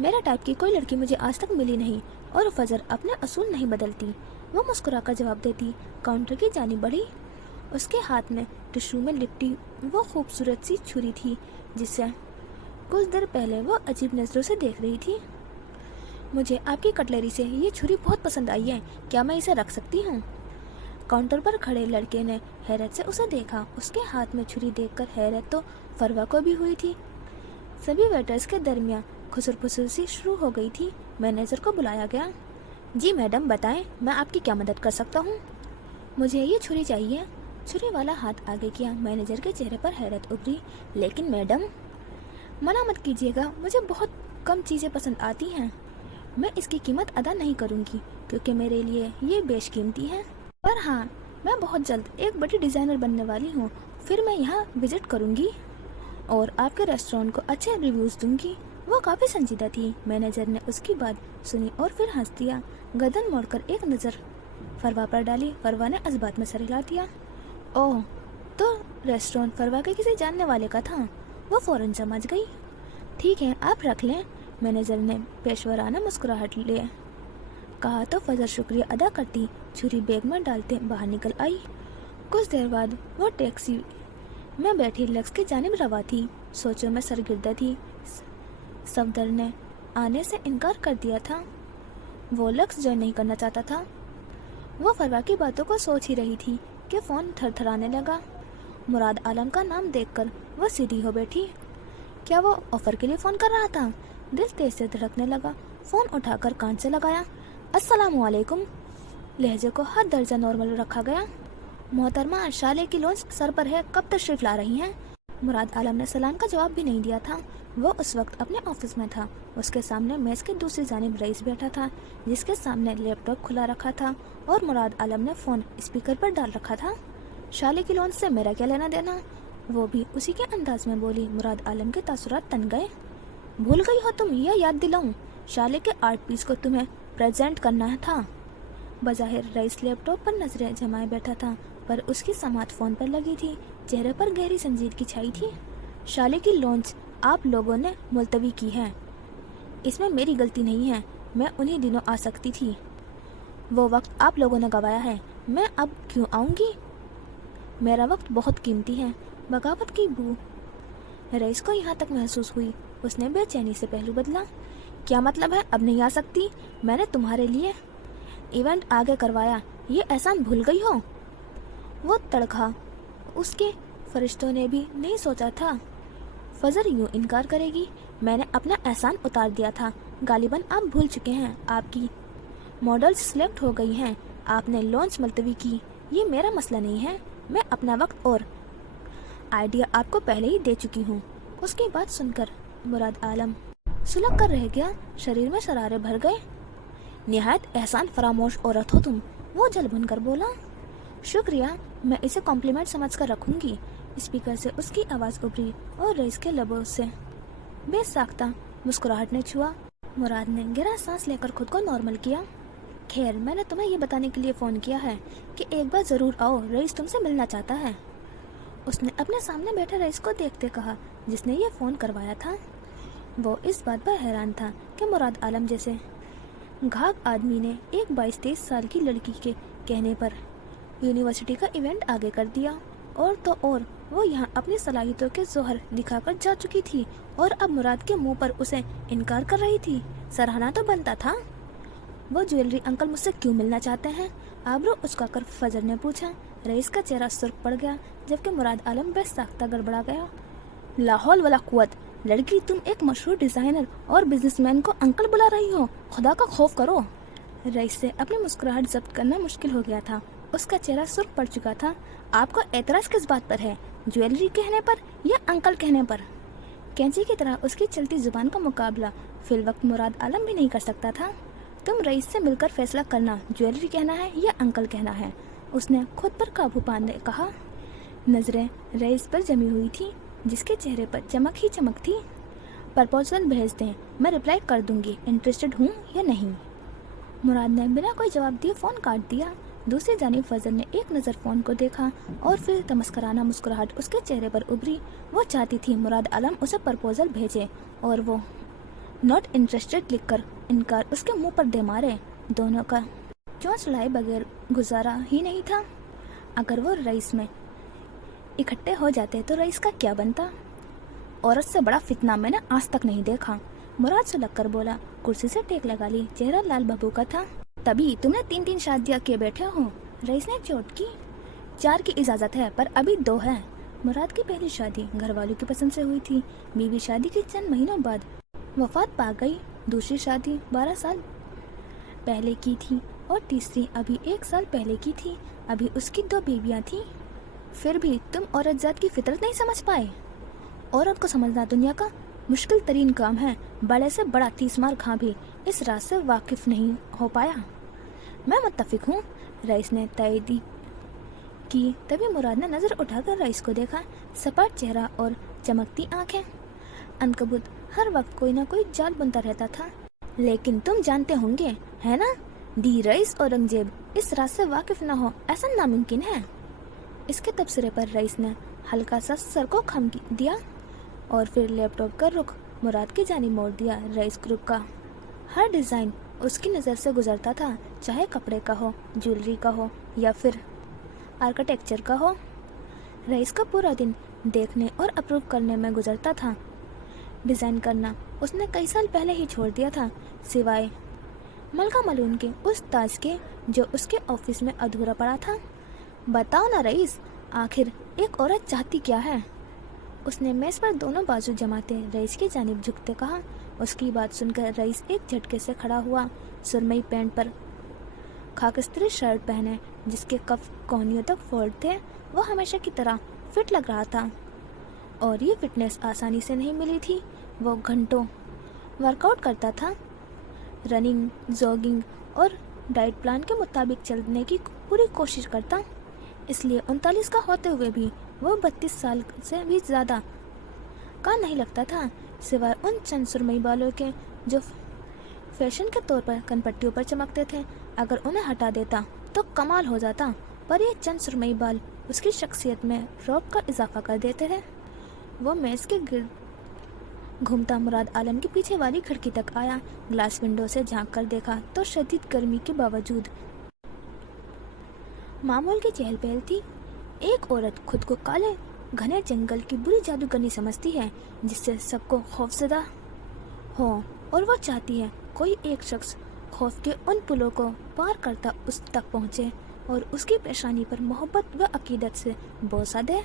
मेरा टाइप की कोई लड़की मुझे आज तक मिली नहीं और फजल अपने असूल नहीं बदलती, वो मुस्कुरा कर जवाब देती। काउंटर की जानी बढ़ी। उसके हाथ में टिश्यू में लिपटी वो खूबसूरत सी छुरी थी जिसे कुछ देर पहले वो अजीब नजरों से देख रही थी। मुझे आपकी कटलरी से ये छुरी बहुत पसंद आई है, क्या मैं इसे रख सकती हूँ? काउंटर पर खड़े लड़के ने हैरत से उसे देखा। उसके हाथ में छुरी देखकर हैरत तो फरवा को भी हुई थी। सभी वेटर्स के दरमियान खुसर-फुसर सी शुरू हो गई थी। मैनेजर को बुलाया गया। जी मैडम, बताएं मैं आपकी क्या मदद कर सकता हूँ? मुझे ये छुरी चाहिए। छुरी वाला हाथ आगे किया। मैनेजर के चेहरे पर हैरत उभरी। लेकिन मैडम, मना मत कीजिएगा, मुझे बहुत कम चीज़ें पसंद आती हैं। मैं इसकी कीमत अदा नहीं करूँगी क्योंकि मेरे लिए ये बेशकीमती है। पर हाँ, मैं बहुत जल्द एक बड़ी डिज़ाइनर बनने वाली हूँ। फिर मैं यहाँ विजिट करूँगी और आपके रेस्टोरेंट को अच्छे रिव्यूज़ दूँगी। वो काफ़ी संजीदा थी। मैनेजर ने उसकी बात सुनी और फिर हंस दिया। गर्दन मोड़कर एक नज़र फरवा पर डाली। फरवा ने इस बात में सर हिला दिया। ओह, तो रेस्टोरेंट फरवा के किसी जानने वाले का था। वो फौरन समझ गई। ठीक है, आप रख लें। मैनेजर ने पेशवराना मुस्कुराहट लिए कहा तो फजल शुक्रिया अदा करती छुरी बैग में डालते बाहर निकल आई। कुछ देर बाद वो टैक्सी में बैठी लक्स की जानिब रवा थी। सोचों में सरगिर्दा थी। सफदर ने आने से इनकार कर दिया था। वो लक्स ज्वाइन नहीं करना चाहता था। वो फरवा की बातों को सोच ही रही थी कि फ़ोन थरथराने लगा। मुराद आलम का नाम देखकर वो सीधी हो बैठी। क्या वो ऑफर के लिए फ़ोन कर रहा था? दिल तेज से धड़कने लगा। फ़ोन उठाकर कान से लगाया। अस्सलामुअलैकुम। लहजे को हर दर्जा नॉर्मल रखा गया। मोहतरमा, शाले की लॉन्च सर पर है, कब तशरीफ ला रही हैं? मुराद आलम ने सलाम का जवाब भी नहीं दिया था। वो उस वक्त अपने ऑफिस में था। उसके सामने मेज के दूसरी जानिब रईस बैठा था जिसके सामने लैपटॉप खुला रखा था और मुराद आलम ने फ़ोन स्पीकर पर डाल रखा था। शाले की लॉन्च से मेरा क्या लेना देना? वो भी उसी के अंदाज में बोली। मुराद आलम के तासुरात तन गए। भूल गई हो तुम? यह याद दिलाऊं, शाले के आर्ट पीस को तुम्हें प्रेजेंट करना था। बज़ाहिर रईस लैपटॉप पर नजरें जमाए बैठा था पर उसकी समात फ़ोन पर लगी थी। चेहरे पर गहरी संजीदगी छाई थी। शाले की लॉन्च आप लोगों ने मुलतवी की है, इसमें मेरी गलती नहीं है। मैं उन्हीं दिनों आ सकती थी। वो वक्त आप लोगों ने गवाया है। मैं अब क्यों आऊँगी? मेरा वक्त बहुत कीमती है। बगावत की बू रईस को यहाँ तक महसूस हुई। उसने बेचैनी से पहलू बदला। क्या मतलब है अब नहीं आ सकती? मैंने तुम्हारे लिए इवेंट आगे करवाया, ये एहसान भूल गई हो? वो तड़का उसके फरिश्तों ने भी नहीं सोचा था फजर यूं इनकार करेगी। मैंने अपना एहसान उतार दिया था। गालिबन आप भूल चुके हैं। आपकी मॉडल्स सिलेक्ट हो गई हैं। आपने लॉन्च मुलतवी की, ये मेरा मसला नहीं है। मैं अपना वक्त और आइडिया आपको पहले ही दे चुकी हूँ। उसकी बात सुनकर मुराद आलम सुलग कर रह गया। शरीर में शरारे भर गए। निहायत एहसान फरामोश औरत हो तुम। वो जल भुन कर बोला। शुक्रिया, मैं इसे कॉम्प्लीमेंट समझ कर रखूंगी। स्पीकर से उसकी आवाज़ उभरी और रईस के लबों से बेसाख्ता मुस्कुराहट ने छुआ। मुराद ने गहरा सांस लेकर खुद को नॉर्मल किया। खैर, मैंने तुम्हें ये बताने के लिए फ़ोन किया है कि एक बार ज़रूर आओ, रईस तुमसे मिलना चाहता है। उसने अपने सामने बैठे रईस को देखते कहा जिसने ये फ़ोन करवाया था। वो इस बात पर हैरान था कि मुराद आलम जैसे घाक आदमी ने एक 22-23 साल की लड़की के कहने पर यूनिवर्सिटी का इवेंट आगे कर दिया। और तो और वो यहाँ अपनी सलाहियतों के जोहर दिखाकर जा चुकी थी और अब मुराद के मुंह पर उसे इनकार कर रही थी। सराहना तो बनता था। वो ज्वेलरी अंकल मुझसे क्यों मिलना चाहते हैं? आबरू उचकाकर फजर ने पूछा। रईस का चेहरा सुर्ख पड़ गया जबकि मुराद आलम बेसाख्ता गड़बड़ा गया। लाहौल वाला कुव्वत, लड़की तुम एक मशहूर डिज़ाइनर और बिजनेसमैन को अंकल बुला रही हो? खुदा का खौफ करो। रईस से अपनी मुस्कुराहट जब्त करना मुश्किल हो गया था। उसका चेहरा सुर्ख पड़ चुका था। आपको एतराज़ किस बात पर है? ज्वेलरी कहने पर या अंकल कहने पर? कैंची की तरह उसकी चलती जुबान का मुकाबला फिल वक्त मुराद आलम भी नहीं कर सकता था। तुम रईस से मिलकर फैसला करना, ज्वेलरी कहना है या अंकल कहना है, उसने खुद पर काबू पाने कहा। नजरें रईस पर जमी हुई थी, जिसके चेहरे पर चमक ही चमक थी। प्रपोजल भेज दें, मैं रिप्लाई कर दूंगी, इंटरेस्टेड हूँ या नहीं। मुराद ने बिना कोई जवाब दिए फोन काट दिया। दूसरी जानिब फजल ने एक नज़र फ़ोन को देखा और फिर तमस्कराना मुस्कुराहट उसके चेहरे पर उभरी। वो चाहती थी मुराद आलम उसे प्रपोजल भेजे और वो नॉट इंटरेस्टेड लिखकर इनकार उसके मुंह पर दे मारे। दोनों का चोंच लाए बगैर गुजारा ही नहीं था। अगर वो रईस में इकट्ठे हो जाते तो रईस का क्या बनता। औरत से बड़ा फितना मैंने आज तक नहीं देखा, मुराद सुलग कर बोला। कुर्सी से टेक लगा ली, चेहरा लाल बबू का था। तभी तुमने 3 शादियां किए बैठे हो, रईस ने चोट की। 4 की इजाजत है पर अभी 2 है। मुराद की पहली शादी घर वालों की पसंद से हुई थी। बीवी शादी के चंद महीनों बाद वफात पा गई। दूसरी शादी 12 साल पहले की थी और तीसरी अभी 1 साल पहले की थी। अभी उसकी 2 बीवियां थी। फिर भी तुम औरत जात की फितरत नहीं समझ पाए। औरत को समझना दुनिया का मुश्किल तरीन काम है। बड़े से बड़ा 30 मार खां भी इस राज से वाकिफ नहीं हो पाया। मैं मुत्तफिक हूँ, रईस ने तयदी की। तभी मुराद ने नजर उठाकर रईस को देखा, सपाट चेहरा और चमकती आंखें। अनकबूत हर वक्त कोई ना कोई जाल बुनता रहता था, लेकिन तुम जानते होंगे है ना, दी रईस औरंगजेब इस राज से वाकिफ न हो ऐसा नामुमकिन है। इसके तबसरे पर रईस ने हल्का सा सर को खम दिया और फिर लैपटॉप का रुख मुराद की जानिब मोड़ दिया। रईस ग्रुप का हर डिज़ाइन उसकी नज़र से गुजरता था, चाहे कपड़े का हो, ज्वेलरी का हो या फिर आर्किटेक्चर का हो। रईस का पूरा दिन देखने और अप्रूव करने में गुजरता था। डिज़ाइन करना उसने कई साल पहले ही छोड़ दिया था, सिवाय मलका मलून के उस ताज के जो उसके ऑफिस में अधूरा पड़ा था। बताओ ना रईस, आखिर एक औरत चाहती क्या है, उसने मेज पर दोनों बाजू जमाते रईस की जानिब झुकते कहा। उसकी बात सुनकर रईस एक झटके से खड़ा हुआ। सुरमई पैंट पर खाकस्तरी शर्ट पहने, जिसके कफ कोहनियों तक फोल्ड थे, वो हमेशा की तरह फिट लग रहा था। और ये फिटनेस आसानी से नहीं मिली थी। वो घंटों वर्कआउट करता था, रनिंग, जॉगिंग और डाइट प्लान के मुताबिक चलने की पूरी कोशिश करता। इसलिए 39 का होते हुए भी वो 32 साल से भी ज़्यादा का नहीं लगता था, सिवाय उन चंद सुरमई बालों के जो फैशन के तौर पर कनपट्टियों पर चमकते थे। अगर उन्हें हटा देता तो कमाल हो जाता, पर ये चंद सुरमई बाल उसकी शख्सियत में रौब का इजाफा कर देते थे। वो मेज के गिर्द घूमता मुराद आलम के पीछे वाली खिड़की तक आया। ग्लास विंडो से झांक कर देखा तो शदीद गर्मी के बावजूद मामूल की चहल पहल थी। एक औरत खुद को काले घने जंगल की बुरी जादूगरनी समझती है, जिससे सबको खौफजदा हो, और वो चाहती है कोई एक शख्स खौफ के उन पुलों को पार करता उस तक पहुँचे और उसकी पेशानी पर मोहब्बत व अकीदत से बोसा दे।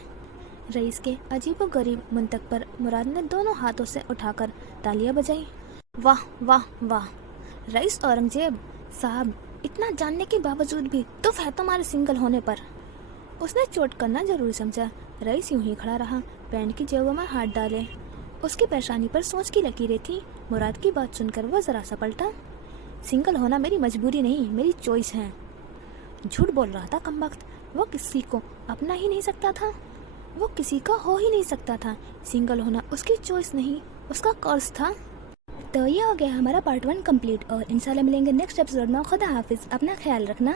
रईस के अजीब व गरीब मंतक पर मुराद ने दोनों हाथों से उठाकर तालियां बजाई। वाह वाह वाह, रईस औरंगजेब साहब, इतना जानने के बावजूद भी तुफ है तुम्हारे सिंगल होने पर। उसने चोट करना जरूरी समझा। रईस यूं ही खड़ा रहा, पैंट की जेबों में हाथ डाले। उसकी पेशानी पर सोच की लकीरें थी। मुराद की बात सुनकर वो जरा सा पलटा। सिंगल होना मेरी मजबूरी नहीं, मेरी चॉइस है। झूठ बोल रहा था कमबख्त। वो किसी को अपना ही नहीं सकता था, वो किसी का हो ही नहीं सकता था। सिंगल होना उसकी चॉइस नहीं, उसका कर्ज था। तो ये हो गया हमारा पार्ट 1 कंप्लीट और इंशाल्लाह मिलेंगे नेक्स्ट एपिसोड में। खुदा हाफिज, अपना ख्याल रखना।